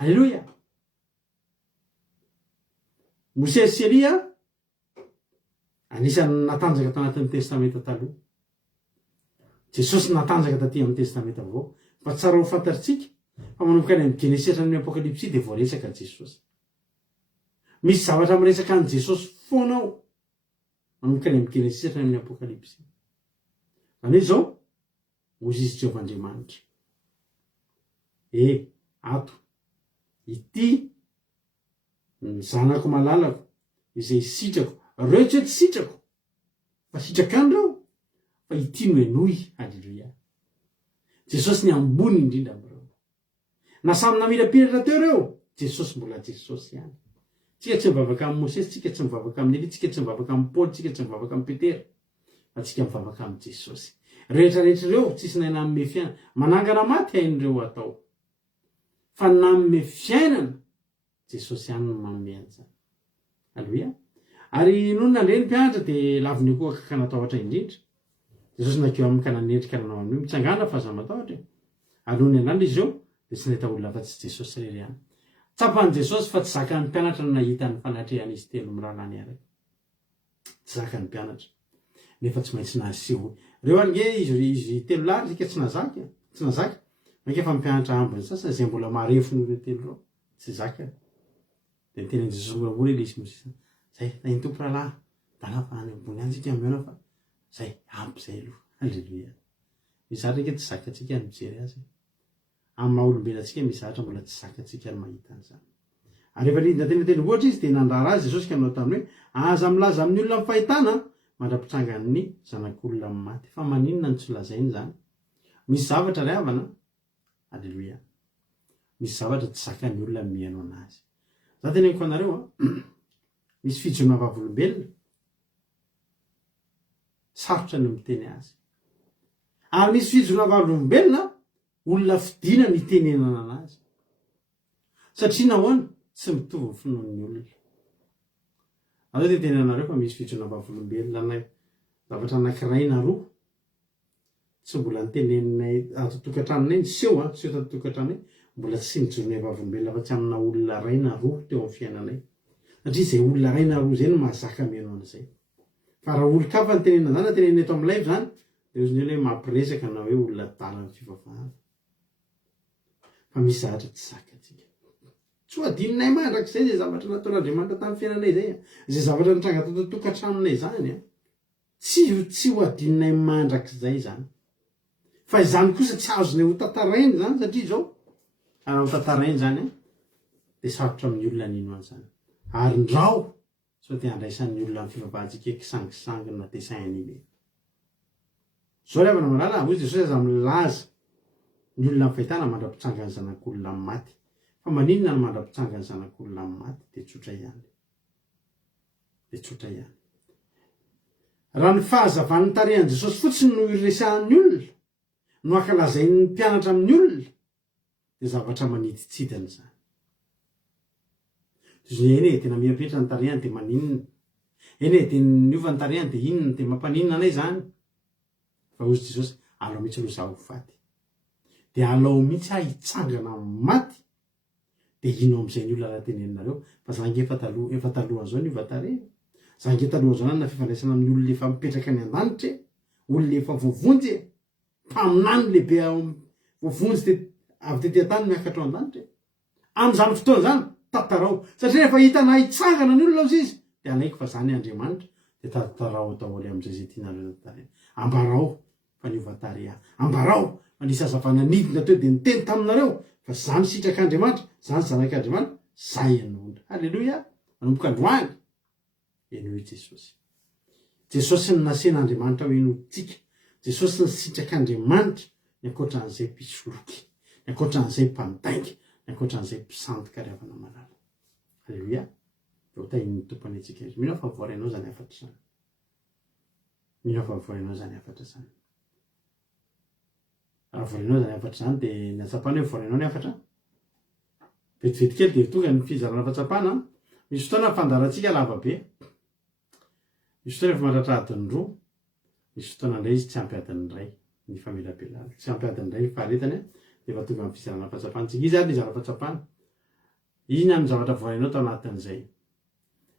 Alleluia. Mosesy sy Elia anisan'ny natanjaka tanatin'ny testamenta taloha. Jesosy natanjaka taty amin'ny testamenta avao. Fa tsara ho fantatritsika fa manomboka any amin'ny Genesisy hatramin'ny Apokalipsy dia voaresaka Jesosy. Misy zavatra miresaka an' Jesosy foana ao manomboka any amin'ny Genesisy hatramin'ny Apokalipsy. Zany hoe zao hozy izy Jehovah-Andriamanitra. Ato ity ny zanako malalako izay sitrako. Reo tsy hoe tsy sitrako fa sitrakany reo fa ity no enoy. Alleluia. Jesosy ny ambony indrindra amin'ireo. Na samy namirapiratra teo reo, Jesosy mbola Jesosy ihany. Tsika tsy mivavaka amin'ny Mosesy, tsika tsy mivavaka amin'ny Elia, tsika tsy mivavaka amin'ny Paoly, tsika tsy mivavaka amin'ny Petera, fa tsika mivavaka amin'ny Jesosy. Rehetrarehetra ireo tsisy nay nanome fiainana. Manangana maty hain'ireo atao. Fa nanome fiainana Jesosy ihany no manome an'izany. Alleluia. Ary noho nandreny mpianatra dia laviny koa ka natahotra indrindra. Jesosy nakeo amin'ny kananendrika nanao amin'io mitsangana fa aza matahotra. Alohany an'andro izy eo dia tsy nahita olona fa tsy Jesosy irery ihany. Tsapan'i Jesosy fa tsy zakan'ny mpianatra no nahita ny fanatrehana izy telo mirahalahy araka. Tsy zakan'ny mpianatra. Nefa tsy maintsy naseho. Reo ange izy telo lahy rika tsy nazaka. Manefa mpianatra ambiny sasany izay mbola maharefon'ireo telo reo. Tsy zaka. Dia niteny Jesosy moramora ilay izy Mosesy. Zay, na tompo rahalahy. Dala fa any ambony any tsika miona fa zay ampy zay aloha. Alleluia. Mizatra rika tsy zakatsika ny mijery azy. Amin'ny maha olombelantsika mizatra mbola tsy zakatsika ny mahita an'izany. Ary rehefa lindra teny tendrombohitra izy dia nandrara azy Jesosy ka nanao taminy hoe aza milaza amin'ny olona amin'ny fahitana mandrapitrangany zanak'olona amin'ny maty. Fa maninona ny tsy lazainy zany? Misy zavatra ray havana. Alleluia. Misy zavatra tsy zakan'ny olona mihaino anazy. Za teneniko anareo misy fijona vavolombelona. Sarotra ny miteny azy. Ary misy fijona vavolombelona olona fidina ny tenenana anazy. Satria nahoana tsy mitovy ny finoan'ny olona. Azo dia tena anareo fa misy fijona vavolombelona na zavatra anankiray na roa. Tsy mbola nitenenina ato tokantranonay ny seho tsy eto tokantranonay mbola tsy nijorony vavolombelona fa tsy amina olona ray na roa teo amin'ny fiainanay. Satria izay olona ray na roa izay no mahazaka mihaino an'izay. Fa raha olon-kafa ny tenenina zany na tenenina eto amin'ny live zany dia ozy ny hoe mampiresaka na hoe olona tala ny fivavahana. Fa misy zavatra tsy zakatsika. Tsy ho adininay mandrakizay zay zavatra nataon'Andriamanitra tamin'ny fiainanay zay. Zay zavatra nitranga tato tokantranonay zany. Tsy ho adininay mandrakizay zany. Fa izany kosa tsy azonay ho tantarainy zany satria zao raha ho tantarainy zany dia sarotra amin'ny olona nino an'izany. Ary ndrao sao dia andraisan'ny olona amin'ny fivavahantsika kisangisangina dessin animé. zao le avana malala hoy Jesosy aza milaza ny olona amin'ny fahitana mandra-pitsanga ny zanak'olona amin'ny maty. Fa maninona ny mandra-pitsanga ny zanak'olona amin'ny maty? Dia tsotra ihany. Dia tsotra ihany. Raha ny fahazavan'ny tarehan'i Jesosy fotsiny no iresahan'ny olona, no ankalazain'ny mpianatra amin'ny olona, dia zavatra maniditsidana izany. Eny e, tena miapetra ny tarehany dia maninona? Eny e, dia niova ny tarehany dia inona? Dia mampaninona anay izany? Fa hozy Jesosy, alao mihitsy aloha zaho ho faty. Dia alao mihitsy aho hitsangana amin'ny maty. Dia ino amin'izay ny olona raha teneninareo? Fa zange efa talohan'izao niova tarehy. Zange talohan'izao nanana fifandraisana amin'ny olona efa mipetraka any an-danitra, olona efa voavonjy, mpaminany lehibe voavonjy avy tetỳ an-tany miakatra ao an-danitra. Amin'izany fotoana izany tantarao, satria rehefa hitanao hitsangana ny olona hozy izy, dia alaiko fa zany Andriamanitra, dia tantarao daholo amin'izay izay tianareo tantarao. Ambarao fa niova tarehy, ambarao fa nisy hazavana nidina teo dia niteny taminareo fa zany sitrak'Andriamanitra, zany zanak'Andriamanitra, zay ianona. Halleloia, manomboka androany. Eny hoe Jesosy. Jesosy ny nasen'Andriamanitra hoe enotsika. Jesosy ny sitrak'Andriamanitra, ny ankoatran'izay mpisoloky, ny ankoatran'izay mpandainga, ny ankoatran'izay mpisandoka ry havana malala. Halleloia. Dia tahin'ny tompony antsika izy. Mino fa voarainao zany afatra zany. Mino fa voarainao zany afatra zany. Raha voarainao zany afatra zany dia ny atsapana hoe voarainao ny afatra. Vetivety kely dia tonga ny fizarana fahatsapana. Misy fotoana fandarantsika lava be. Misy fotoana efa mahatratra adiny roa. Misy fotoana indray izy tsy ampy adiny iray. Ny famelabelana. Tsy ampy adiny iray faharetany dia efa tonga amin'ny fizarana fahatsapana. Iza ny zara fahatsapana. Inona ny zavatra voarainao tao anatin'izay?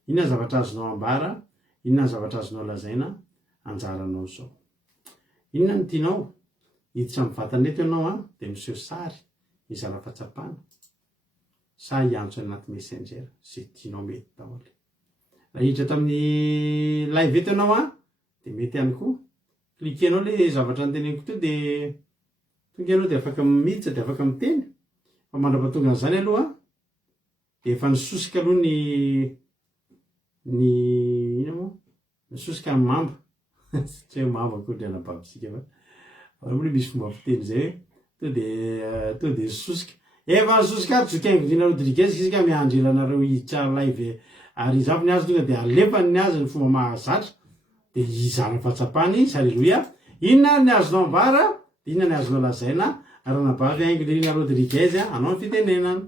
Inona ny zavatra azonao ambara? Inona ny zavatra azonao lazaina? Anjaranao zao. Inona ny tianao? Hiditra amin'ny vataneto ianao dia miseho sary ny zara fahatsapana. Sa hiantso anaty messenger zay tianao mety daholo. Raha hiditra tamin'ny live eto ianao dia mety ihany koa. Klikenao ilay zavatra noteneniko teo dia tonga ianao dia afaka miditra dia afaka miteny. Fa mandrapatonga an'izany aloha dia efa nisosika aloha ny ina moa? Nisosika amin'ny mamba. Tsy hoe mamba koa dia anababitsika fa. Ahoana misy fomba fiteny izay hoe to dia sosika. Efa nisosika ato zokaingina Rodriguez isika miandry elanareo hiditra live ary izafy ny azy tonga dia alefany ny azy ny fomba mahazatra dia hizara fahatsapany. Halleloia. Inona ny azonao ambara? Inona ny azonao lazaina? Ranabavy Ainglina Rodriguez anao ny fitenenana.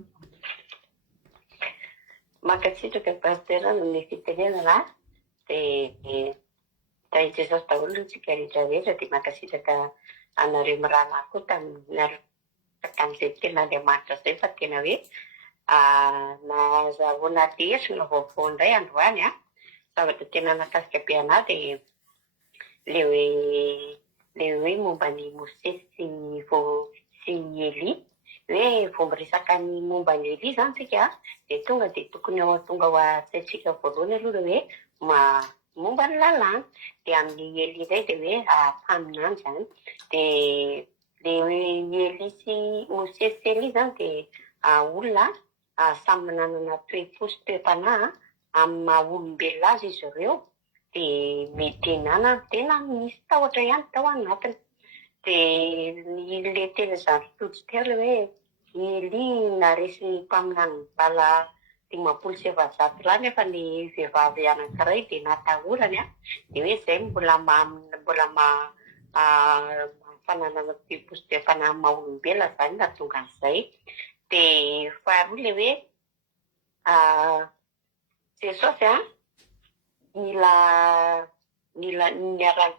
Makatsitraka pasteur ny fitenenana dia Jesosy daholo tsika rehetrarehetra dia makasitraka anareo mirana koa tamin'izay tena Andriamanitra izay fa tena hoe nazahoana lesy na vaovao indray androany zavatra tena nakasika be anahy dia le hoe momba ny Mose sy ny Eli hoe vao miresaka ny momba ny Eli zany tsika dia tonga dia tokony tonga ho atsaitsika voalohany aloha hoe momba ny lalàna dia amin'ny Eli izay dia hoe mpaminany zany dia le Eli sy Mose sy Eli zany dia olona samy manana toe-po sy toe-panahy amin'ny maha olombelona azy izy ireo dia mety enana tena misy tahotra ihany tao anatiny dia le tena zany tojotra hoe Eli naresy ny mpaminany bala 570 lahy nefa ny vehivavy anankiray dia natahorany dia hoe izay mbola fananana toe-po sy toe-panahy amin'ny maha olombelona zany nahatonga an'izay. Dia faharoa le hoe Jesosy nila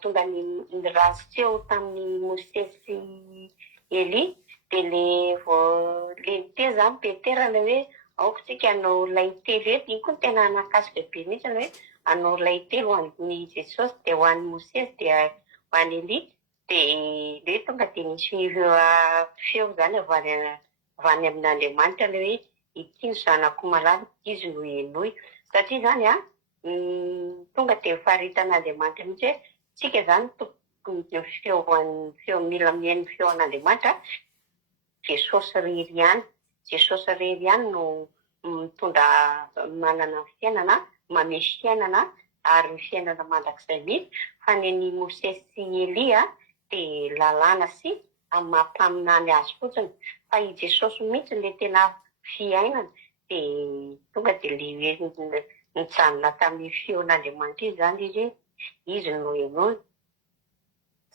tonga ny rahaseho tamin'ny Mose sy Eli dia le teny zany Petera le hoe aoka tsika anao laitelo eto. Iny koa ny tena nakasika be mihitsy hoe anao laitelo ho an'ny Jesosy dia ho an'ny Mose dia ho an'ny Eli dia le tonga dia nisy feo zany avy any amin'Andriamanitra le hoe ity ny zanako malala izy no henoy. Satria zany tonga dia faharitan'Andriamanitra mihitsy hoe tsika zany tokony feo mila mihaino feo an'Andriamanitra. Jesosy rery ihany. Jesosy rery ihany no mitondra manana fiainana, mamehy fiainana ary ny fiainana mandrakizay mihitsy. Fa ny Mose sy Eli dia lalàna sy amin'ny mampaminany azy fotsiny fa i Jesosy mihitsy le tena fiainana dia tonga dia le hoe nijanona tamin'ny feon'Andriamanitra iny zany izy no enoy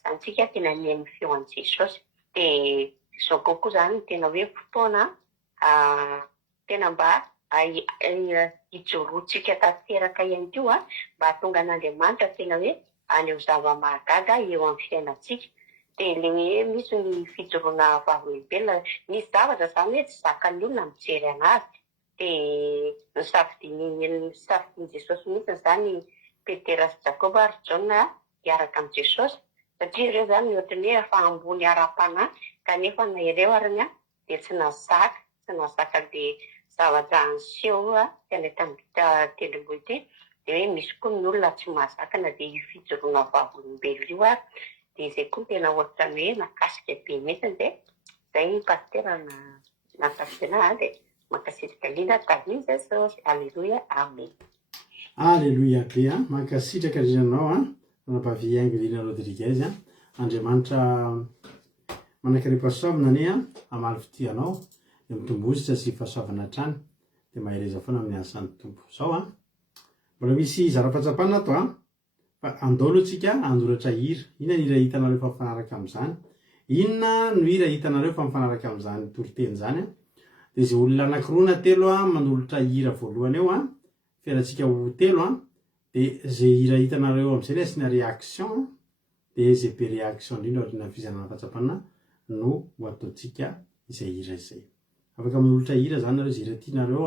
zany tsika tena mihaino feo an' Jesosy dia izao kokoa zany tena hoe fotoana tena mba hijoroantsika tanteraka ihany koa mba hahatonga an'Andriamanitra tena hoe aneo zava-mahagaga eo amin'ny fiainantsika dia le hoe misy ny fijoroana vavolombelona misy zavatra zany hoe tsy zakan'ny olona mijery anazy dia nisafidiny Jesosy mihitsy zany Petera sy Jakoba ary Jaona hiaraka amin'ny Jesosy satria ireo zany ohatran'ny hoe efa ambony ara-panahy kanefa na ireo arany dia tsy nazaka dia zavatra anseho tena tamin'ny tendrombohitra dia hoe misy koa ny olona tsy mahazakana dia io fijoroana vavolombelona io dia izay koa tena ohatrany hoe nakasika be mihitsy dia izay pasitera nasafiana dia mankasitraka liana tamin'i Jesosy. Alleluia, amen. Alleluia be mankasitraka rinanao nanapavy Angelina Rodriguez Andriamanitra manankarem-pahasoavana ane amaly fitianao dia mitombozitra sy fahasoavana hatrany dia mahereza foana amin'ny asan'ny tompo zao mbola misy zara-pahatsapana ato fa andolo antsika andoratra hira. Inona ny hira hitanareo fa mifanaraka amin'izany? Inona no hira hitanareo fa mifanaraka amin'izany toriteny zany dia izay olona anankiroa na telo manolotra hira voalohany eo fiarantsika ho telo dia izay hira hitanareo amin'izay asina réaction dia izay be réaction indrindra ohatrana fizanana fahatsapana no ho ataontsika izay hira izay. Afaka manolotra hira zany nareo izay hira tianareo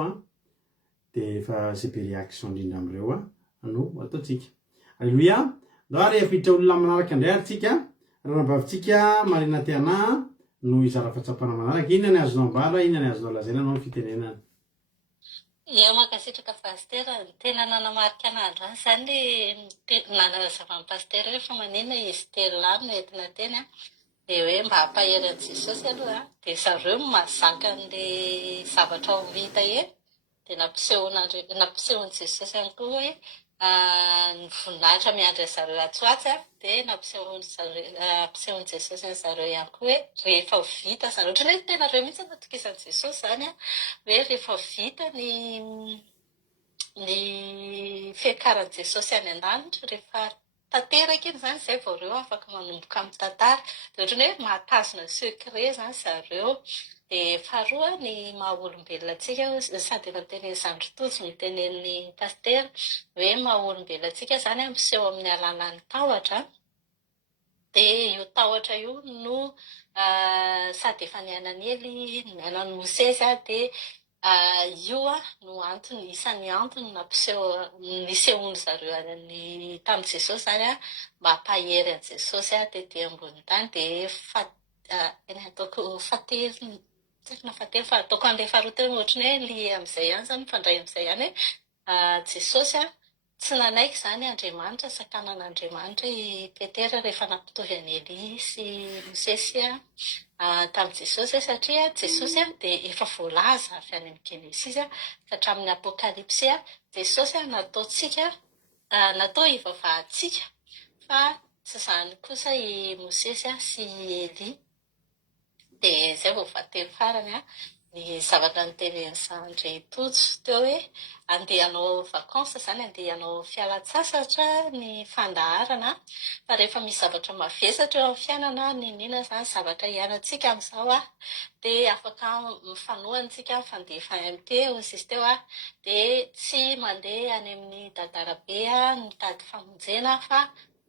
dia efa izay be réaction indrindra amin'ireo no ho ataontsika. Alleluia. Ndao ary afiditra olona manaraka indray aritsika ranabavitsika Marina Tiana no izara fahatsapana manaraka. Inona ny azonao ambara, inona ny azonao lazaina anao fitenenana? Ia, mankasitraka pastera tena nanamarika an'andro any zany nanazava ny pastera hoe fa manina izy telo lahy no entina teny dia hoe mba hampahery an'i Jesosy aloha dia zareo mahazaka an'ilay zavatra ho hita eny dia nampisehon'i Jesosy ihany koa hoe ny voninahitra miandry zareo atsoatsy dia nampisehon'i Jesosy any zareo ihany koa hoe rehefa vita zany ohatrany hoe tena reo mihitsy natokisan'i Jesosy zany hoe rehefa vita ny fiakaran'i Jesosy any an-danitra rehefa tanteraka iny zany izay vao reo afaka manomboka amin'ny tantara dia ohatrany hoe mahatazona secret zany zareo. Dia faharoa ny maha-olombelona antsika sady efa tenen'Andro Tojo ny tenen'ny pastera hoe maha-olombelona antsika zany miseho amin'ny alalan'ny tahotra dia io tahotra io no sady efa niainan'Ely niainan'i Mosesy dia io no antony isan'ny antony nisehony zareo tamin'i Jesosy zany mba hampahery an'i Jesosy tetỳ ambony tany dia ataoko fatelo fa ataoko an'ilay faharoa teo ohatrany hoe li amin'izay ihany zany mifandray amin'izay ihany hoe Jesosy tsy nanaiky zany Andriamanitra sakanan'Andriamanitra i Petera rehefa nampitovy an'i Elia sy Mosesy tamin'i Jesosy satria Jesosy dia efa voalaza avy any amin'ny Genesis ka hatramin'ny Apokalipsy Jesosy natao hivavahantsika fa tsy zany kosa i Mosesy sy Elia. Dia izay vao fahatelo farany ny zavatra nitenen'Andry Tojo teo hoe andeha hanao vakansa zany andeha hanao fialan-tsasatra ny fandaharana fa rehefa misy zavatra mavesatra eo amin'ny fiainana ninona zany zavatra hiainantsika amin'izao dia afaka mifanohantsika fandefa MT hozy izy teo dia tsy mandeha any amin'ny dadarabe mitady famonjena fa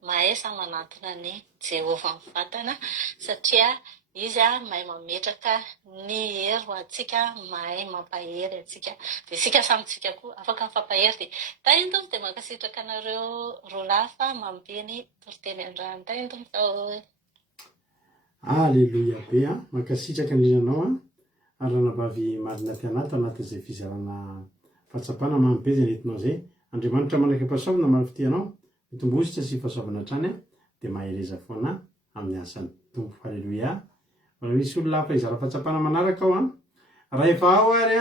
mahaiza manantona ny Jehovah mivatana satria izy mahay mametraka ny hery ho antsika, mahay mampahery antsika. Dia isika samitsika koa afaka mifampahery dia taintompo dia mankasitraka anareo roa lafa mampeny toriteny an-drano taintompo. Alleluia be mankasitraka indrindranao ary ranabavy Marina Tiana ato anatin'izay fizarana fahatsapana mamy be izay nentinao izay. Andriamanitra manankaram-pahasoavana maro fitianao mitombozitra sy fahasoavana hatrany dia mahereza foana amin'ny asan'ny tompo. Alleluia. Mbola misy olona hafa izara fahatsapana manaraka ao raha efa ao ary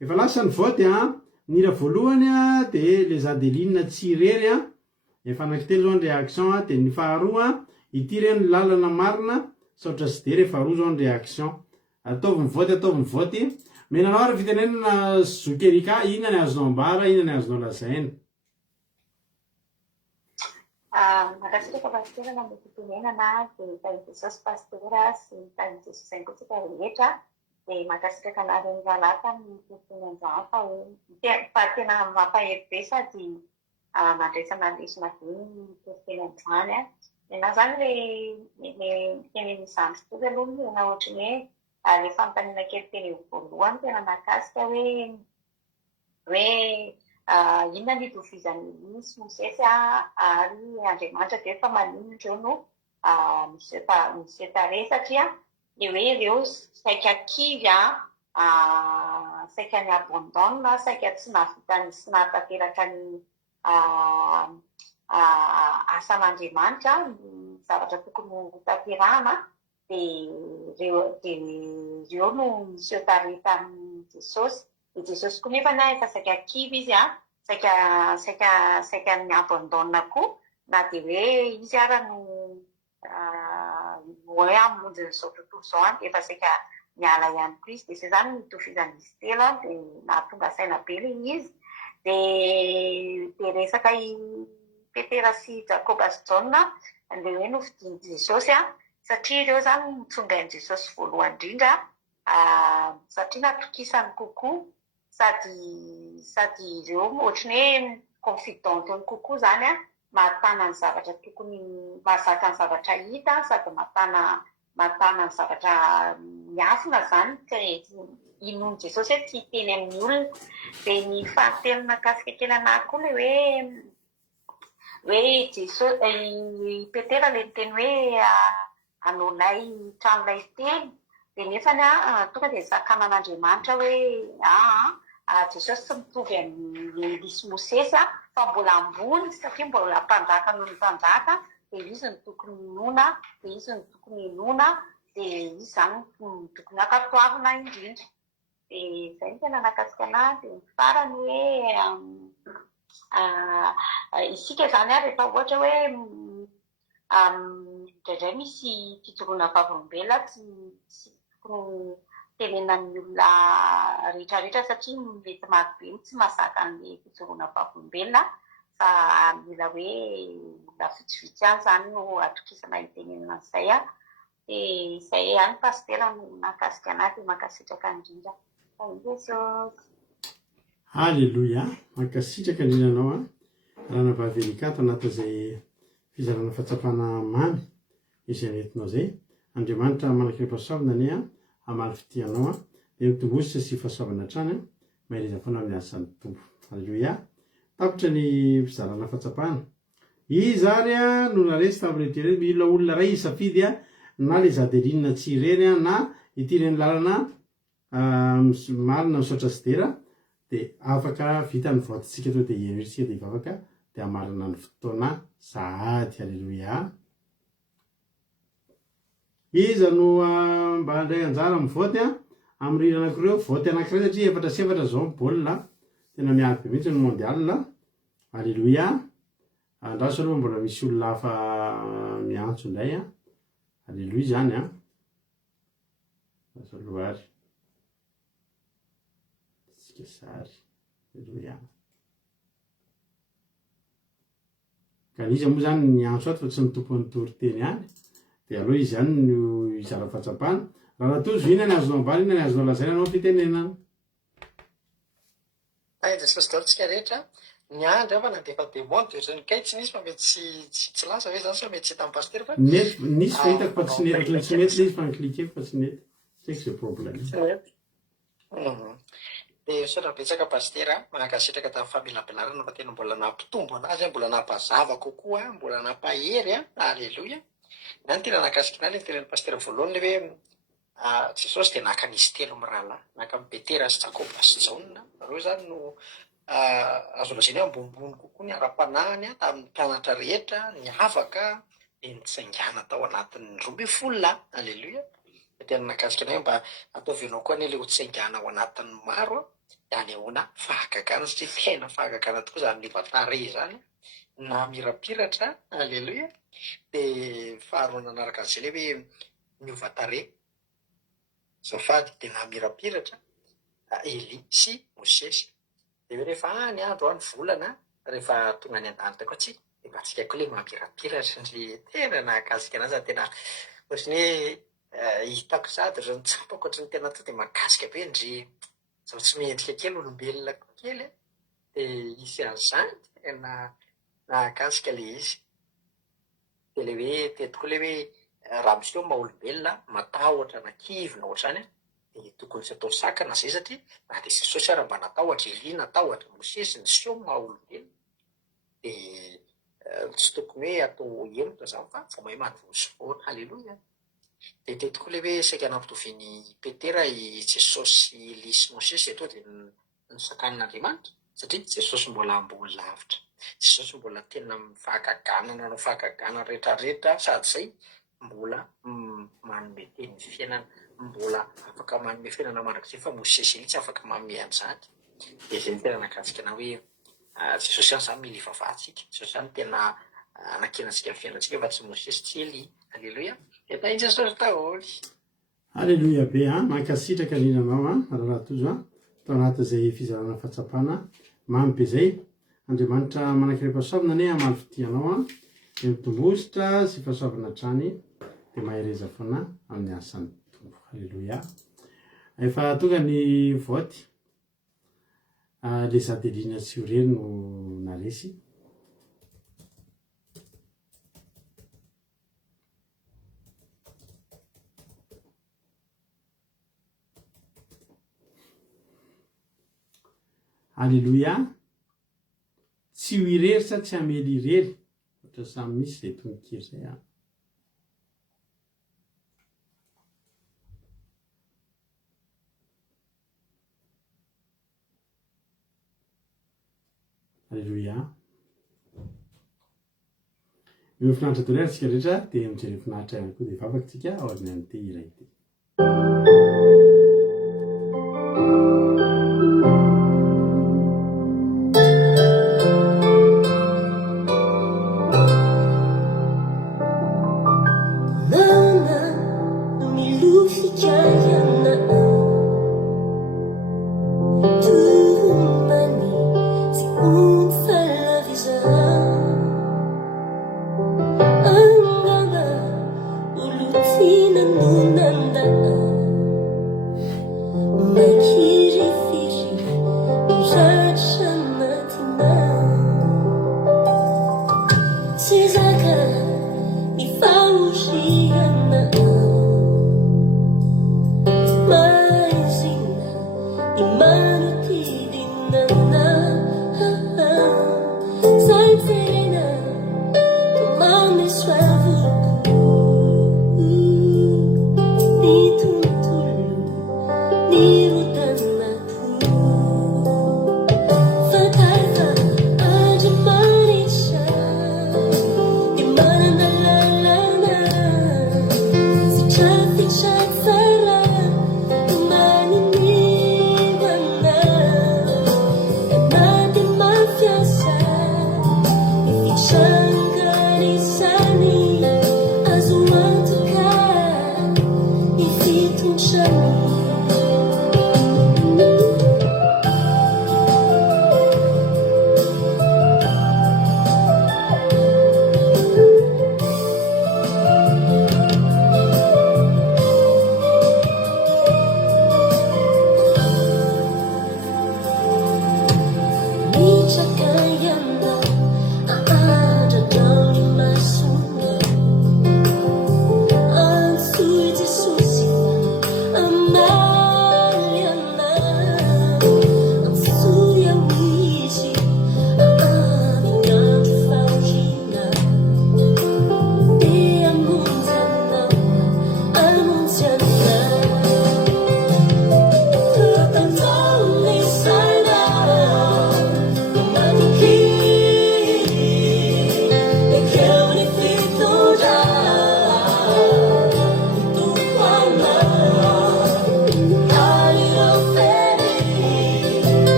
efa lasa ny voty ny hira voalohany dia les Adeline Tsirery efa anankitelo zao ny réaction dia ny faharoa ity reny lalana marina saotra sy de rehefa roa zao ny réaction ataovy mivoty menanao ary fitenenana zokerika inona ny azonao ambara inona ny azonao lazaina Makasiraka pasitera na metotenenana dia tany Jesosy pasitera sy tany Jesosy ihany koa tsika rehetra dia makasiraka anareo ny lalaka ny toton'androany fa tena mampahery be sady mandresana lesona be ny toton'androany na zany le tenen'izany fotoana aloha na ohatra ny hoe le fanontaniana kely teny voalohany tena nakasika hoe inona ny itovizany misy Mosesy ary Andriamanitra dia efa maninona no miseta satria le hoe ireo saika kivy saika ny abandona saika tsy navitany sy natateraka ny asan'Andriamanitra ny zavatra tokony hotanterahana dia ireo no misy tareta amin'ny Jesosy. Dia Jesosy koa nefa na efa saika kivy izy saika ny abandona koa na dia hoe izy ara no hoe amonjy n'izao tontolo izao efa saika miala ihany koa izy dia izay zany nitovizan'izy telo dia nahatonga saina be le izy dia resaka i Petera sy Jakoba sy Jaona le hoe nofidiany Jesosy satria ireo zany nitsongain'i Jesosy voalohany indrindra satria natokisany kokoa sady ireo ohatrany hoe confidente eny kokoa zany mahatana ny zavatra tokony mahazaka ny zavatra hita sady mahatana ny zavatra miafina zany ka inony Jesosy hoe tsy hiteny amin'ny olona dia ny fahatelona nakasika kely anahy koa le hoe Jesosy Petera le teny hoe anolay tranolay teny dia nefany tonga dia zakana an'Andriamanitra hoe Jesosy tsy mitovy amin'ny lisy Mosesy fa mbola ambony satria mbola mpanjaka noho ny mpanjaka dia izy ny tokony nona dia izy ny tokony nona dia izy zany tokony akatoavina indrindra dia izay ny tena nakasika anahy dia ny farany hoe isika zany rehefa ohatra hoe indraindray misy fijoroana vavolombelona tsy tokony tenena amin'ny olona rehetrarehetra satria mety marobe tsy mahazaka an'le fijoroana vavolombelona fa mila hoe mila vitsivitsy ihany zany no atokisana hitenenana izay dia izay ihany pasitera no nakasika anahy dia makasitraka indrindra Halleluja makasitraka indrindra anao raha navavelika anatin'izay fizarana fahatsapana mamy izay nentinao zay Andriamanitra manaky fahasoavana ny amaly fitianao dia mitombozy sy fahasoavana hatrany mahireza foana amin'ny asan'ny tompo. Halleluja tapitra ny fizarana fahatsapana izy ary no naresy tamin'ireny mila olona ray isafidy na le zadelinina tsy ireny na ity reny lalana marina misaotra sy dera dia afaka vita ny voatintsika teo dia heveritsika dia afaka dia amarina ny fotoana sahady. Halleluja iza no mba handray anjara mivoty amin'ny rira anakireo voty anankiray satria efatra sy efatra zao baolina tena miady be mihitsy ny mondial. Halleluja andraso aloha mbola misy olona hafa miantso indray halleluja zany andraso aloha ary tsika sary. Halleluja ka izy moa zany niantso ato fa tsy nitompony toriteny hany dia aloha izy zany no izara fahatsapana raha natozo inona ny azonao ambara inona ny azonao lazaina anao fitenenana Jesosy daholo tsika rehetra ny andro fa na dia efa demonde kay tsy nisy fa mety tsy lasa hoe zany sa mety tsy hitan'ny pasitera fa mety nisy fa hitako fa tsy nety tsy mety le izy fa niklikeko fa tsy nety tsy haiko zay problème dia misaotra betsaka pasitera mankasitraka tamin'ny famelabelarana fa tena mbola nampitombo anazy mbola nampazava kokoa mbola nampahery halleluja na ny tena nakasika anazy ny tenen'ny pasitera voalohany le hoe Jesosy dia naka nisy telo mirahalahy naka amin'ny Petera sy Jakoba sy Jaona reo zany no azo lazaina hoe ambonimbony kokoa ny ara-panahiny tamin'ny mpianatra rehetra ny afaka dia nitsaingana tao anatin'ny 12 halleluja dia tena nakasika anay mba ataovinao koa ny le ho tsaingana ao anatin'ny maro dia anehoana fahagagana satria tena fahagagana tokoa zany livatare zany na mirapiratra, aleloia. Dia faharoa nanaraka an'izay ilay hoe miova tarehy. Zafady dia na mirapiratra Eli sy Mosesy. Dia hoe rehefa ny andro ny volana, rehefa tonga ny an-dany tako atsika, dia mba tsika koa ilay mamirapiratra ny tena nahakasika anazy. Tena ohatrany hoe hitako sady ry ny tsapako ohatrany tena to dia mahakasika be ndry zao tsy mendrika kely olombelona kely. Dia isy an'izany tena nahakasika ilay izy. Dia ilay hoe tetiko ilay hoe raha miseho maha-olombelona matahotra na kivina ohatrany dia tokony tsy atao sakana izay satria na dia Jesosy ary mba natahotra Elia, natahotra Mosesy ny seho maha-olombelona dia tsy tokony hoe atao hemotra izany fa vao mahay mandovo sy foana. Halleloia. Dia tetiko ilay hoe saika nampitoviany Petera i Jesosy sy Elia sy Mosesy eto dia ny sakan'Andriamanitra satria Jesosy mbola lavitra. Jesosy mbola tena mifahakaganana, nanao fahakaganana rehetrarehetra sady izay mbola manome teny fiainana, mbola afaka manome fiainana mandrakizay fa Mosesy Elia tsy afaka manome an'izany. Dia izay tena nakasika na hoe Jesosy ihany izany mila hivavahantsika. Jesosy ihany tena anakenantsika ny fiainantsika fa tsy Mosesy tsy Elia. Halleloia. Dia tainy Jesosy daholo. Halleloia be mankasitraka ninanao raha tozo tao anatin'izay fizarana fahatsapana mamy be zay. Andriamanitra manankiream-pahasoavana ane amaly fitianao dia mitombositra sy fahasoavana trany dia mahereza foana amin'ny asany tombo. Halleloia. Efa tonga ny voty le Adelina sy Aurel no naresy. Halleloia. Tsy ho irery sa tsy hamely irery ohatra samy misy izay tononkely izay Halleloia. Mifinaritra tolera tsika rehetra dia mijery finaritra ihany koa dia vavaka tsika ao amin'ny an'ity iray ity.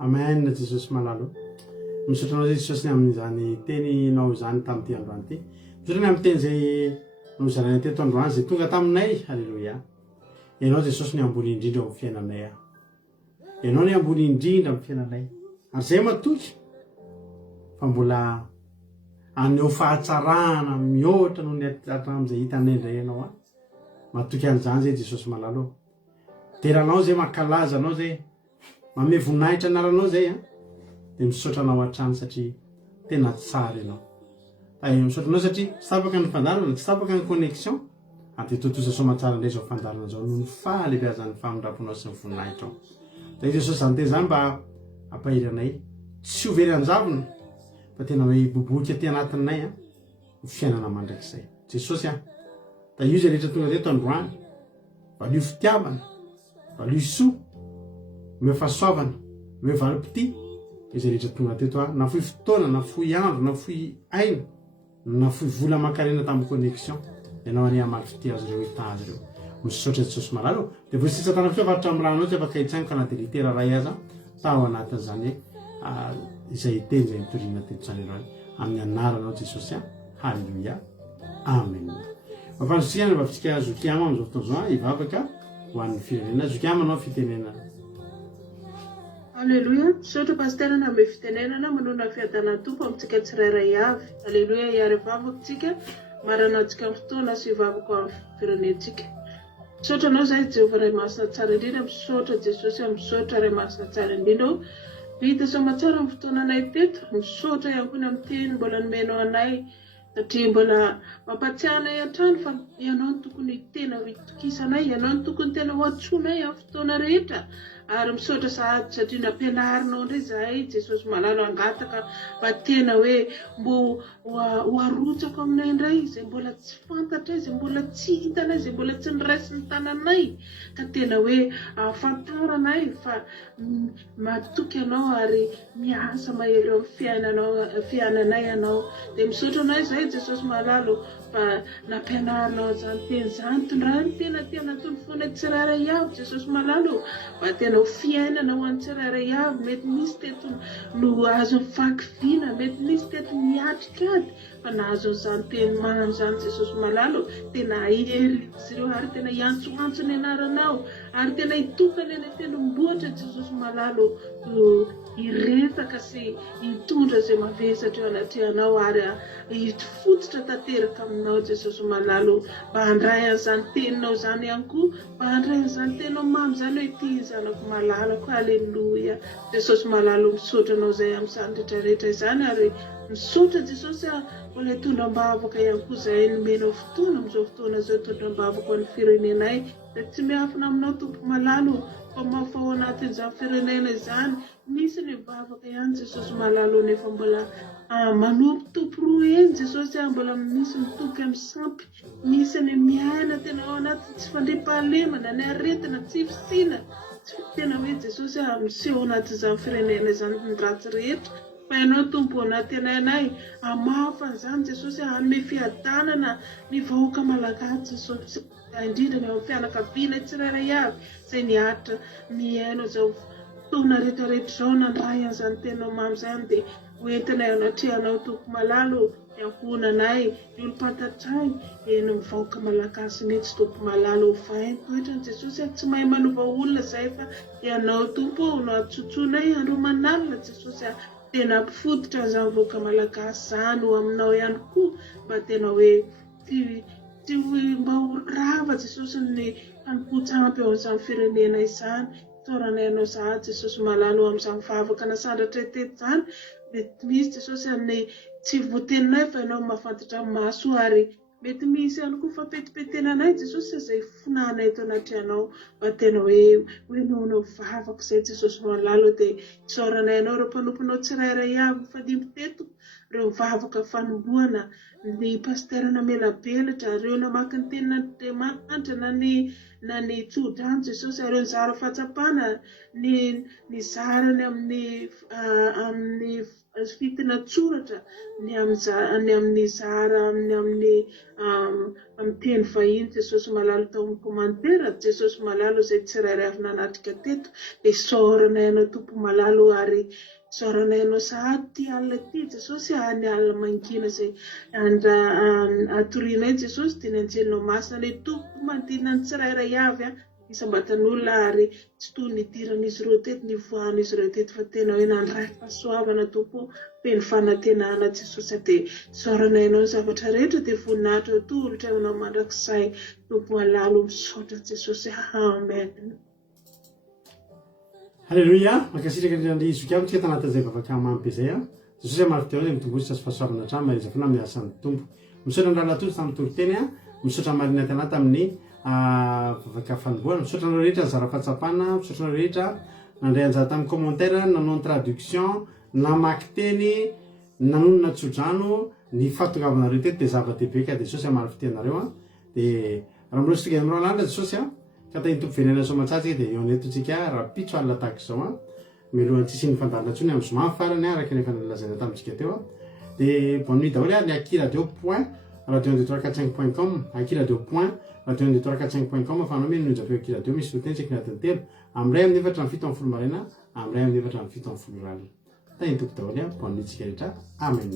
Amen Jesosy malalo. Misaotranao zay Jesosy amin'izany teninao zany tamin'ity androany ity. Misaotrany amin'ny teny zay nozarana teto androany zay tonga taminay. Halleluia. Ianao Jesosy ny ambony indrindra amin'ny fiainanay. Ianao ny ambony indrindra amin'ny fiainanay. Ary zay matoky fa mbola aneo fahatsarana mihoatra noho ny hatramin'izay hitanay indray ianao. Matoky an'izany zay Jesosy malalo. Teranao zay mankalaza anao zay mame voninahitra anaranao zay dia misaotra anao hatrany satria tena tsara ianao. Misaotra anao satria tsy tapaka ny fandarana, tsy tapaka ny connexion. Dia totoza somatsara indray zao fandarana zao noho ny fahalebiazan'ny famindraponao sy ny voninahitrao. Dia Jesosy zany teny zany mba ampahiranay tsy ho very anjavona fa tena hoe boboky aty anatinay ny fiainana mandrakizay. Jesosy da io zay rehetra tonga teto androany, valio fitiavana, valio soa, me fahasoavana, me valim-pity, izay rehetra tonga teto na fohy fotoana, na fohy andro, na fohy aina, na fohy vola makarena tamin'ny connexion, ianao any amaly fity azy ireo hita azy ireo. Misaotra Jesosy malalo. Dia voa sisa tana fiavaritra amin'ny ranao tsy afaka hitsainy ka na dia litera ray aza tao anatin'izany izay teny izay mitoriana teto zany ianao amin'ny anaranao Jesosy. Halleluia. Amen. Mampandrotsika ny vavintsika zokiama amin'izao fotoana izao hivavaka ho an'ny firenena. Zokiama anao fitenena. Alléluia. Misaotra pasteur na mbe fitenenana manona fiadanana tompo amintsika tsirairay avy. Alléluia. Iary vavakontsika maranantsika fotoana sy vavako amin'ny firenentsika. Misaotra anao zay Jehovah ray masina tsara indrindra. Misaotra Jesosy misaotra ray masina tsara indrindra. Vita somatsara amin'ny fotoananay teto. Misaotra ihany koa amin'ny teny mbola nomenao anay satria mbola mampatsiahanay hatrany fa ianao ny tokony tena hitokisanay, ianao ny tokony tena ho antsonay amin'ny fotoana rehetra. Ary misaotra sahady satria nampianarinao indray zahay Jesosy malalo angataka mba tena hoe mbo ho arotsaka aminay indray izay mbola tsy fantatra, izay mbola tsy hitanay, izay mbola tsy niraisy ny tananay ka tena hoe ahafantaranay fa matoky anao ary miasa mahery amin'ny fiainanay ianao. Dia misaotra anay zay Jesosy malalo fa nampianarinao zany teny zany tondrany tena toy ny fonay tsirairay avy Jesosy malalo mba tena ho fiainana ho an'ny tsirairay avy. Mety misy teto no azo mifankivina, mety misy teto miatrikady fa nahazo zany teny mamy zany Jesosy malalo tena ahery izy ireo ary tena hiantsoantso ny anaranao ary tena hitokany any tendrombohitra Jesosy malalo hiresaka sy hitondra zay mavesatra eo anatrehanao ary hifototra tanteraka aminao Jesosy malalo mba handray an'izany teninao zany ihany koa, mba handray an'izany teninao mamy zany hoe ity zanako malalako. Halleluia. Jesosy malalo misaotra anao zay amin'izany rehetrarehetra izany ary misaotra Jesosy mbola hitondram-bavaka ihany koa zay nomenao fotoana amin'izao fotoana zao hitondram-bavaka ho an'ny firenenay. Dia tsy miafina aminao tompo malalo fa mafa ao anatin'izany firenena izany misy ny vavaka ihany Jesosy malalo nefa mbola manompo tompo roa eny Jesosy mbola misy mitoky amin'ny sampy, misy ny miaina tena ao anaty tsy fandriampahalemana ny aretina tsy fisina tena hoe Jesosy miseho anatin'izany firenena izany ny ratsy rehetra fa ianao tompo anaty anay amafa an'izany Jesosy hanome fiadanana ny vahoaka malagasy Jesosy indrindra ny amin'ny fianakaviana tsirairay avy izay niaritra miaino zao fotoana rehetrarehetra zao nandray an'izany tenao mamy zany dia hoentina anatrehanao tompo malalo ankohonanay ny olo-pantatray eny mivaoka malagasy mihitsy tompo malalo vainy toetrany Jesosy tsy mahay manova olona izay fa ianao tompo no atsotsonay andro manalina Jesosy tena ampifototra izany vaoaka malagasy izany ho aminao ihany koa mba tena hoe ty mba ho rava Jesosy ny hanompontsampy ao amin'izany firenena izany toranay ianao za Jesosy malalo amin'izany vavaka nasandratra teto izany dia misy Jesosy ny tsy voateninay fa ianao mahafantatra maso ary mety misy ihany koa fampetipetenanay Jesosy izay finanay eto anatrehanao mba tena hoe nonao vavaka izay Jesosy malalo dia isaoranay ianao ireo mpanomponao tsirairay avy mifandimby teto ireo mivavaka fanombohana ny pasterana melabelatra ireo namaky ny tenin'Andriamanitra na ny tsodrano Jesosy ireo nizara fahatsapana ny zarany amin'ny fitina tsoratra ny amin'ny zara amin'ny teny vahiny Jesosy malalo tao amin'ny komantera Jesosy malalo izay tsirairay avy nanatrika teto dia isaoranay ianao tompo malalo ary isaoranay ianao sahady ty alina ty Jesosy ny alina mangina izay atorinay Jesosy dia ny anjelinao masina ilay tompo mandinina ny tsirairay avy isam-batan'olona ary tsy toy ny idiran'izy ireo teto ny voan'izy ireo teto fa tena hoe nandray fahasoavana tompo feno fanantenana Jesosy dia isaoranay ianao zavatra rehetra dia voninahitra eo tolotra ianao mandrakizay tompo malalo misaotra Jesosy amen. Halleluia, makasitraka ny izoka amitsika tanatin'izay vavaka mamy be izay Jesosy marito hoe mitombotsy sy fahasoavana hatrany mariza fona amin'ny asan'ny tompo misaotra ny rahalatolo tamin'ny toriteny misaotra marina tana tamin'ny vavaka fanombohana misaotra anao rehetra ny zara-pahatsapana misaotra anao rehetra nandray anjara tamin'ny commentaire nanao ny traduction namaky teny nanonona tsodrano ny fatongavana teto dia zava-dehibe ka Jesosy amary fitenareo dia raha miloatsika amin'ireo alala Jesosy ka tahiny tompo venena soamatsatsika dia eo anetotsika rapitso alina tahaka izao milohan'ny tsisy ny fandarina ntsony amin'ny zoma farany araka ny efa nalazaina tamintsika teo dia bonne nuit daholo ny Aki Radio point radio 12345.com Aki Radio point radio 12345.com fa anao meny nonjapeo Aki Radio misy foteny tsika ny adiny telo amin'ray amin'ny efatra amin'ny fito amin'ny folo maraina amin'ray amin'ny efatra amin'ny fito amin'ny folo ralina tahiny tompo daholo bonne nuit tsika rehetra amen.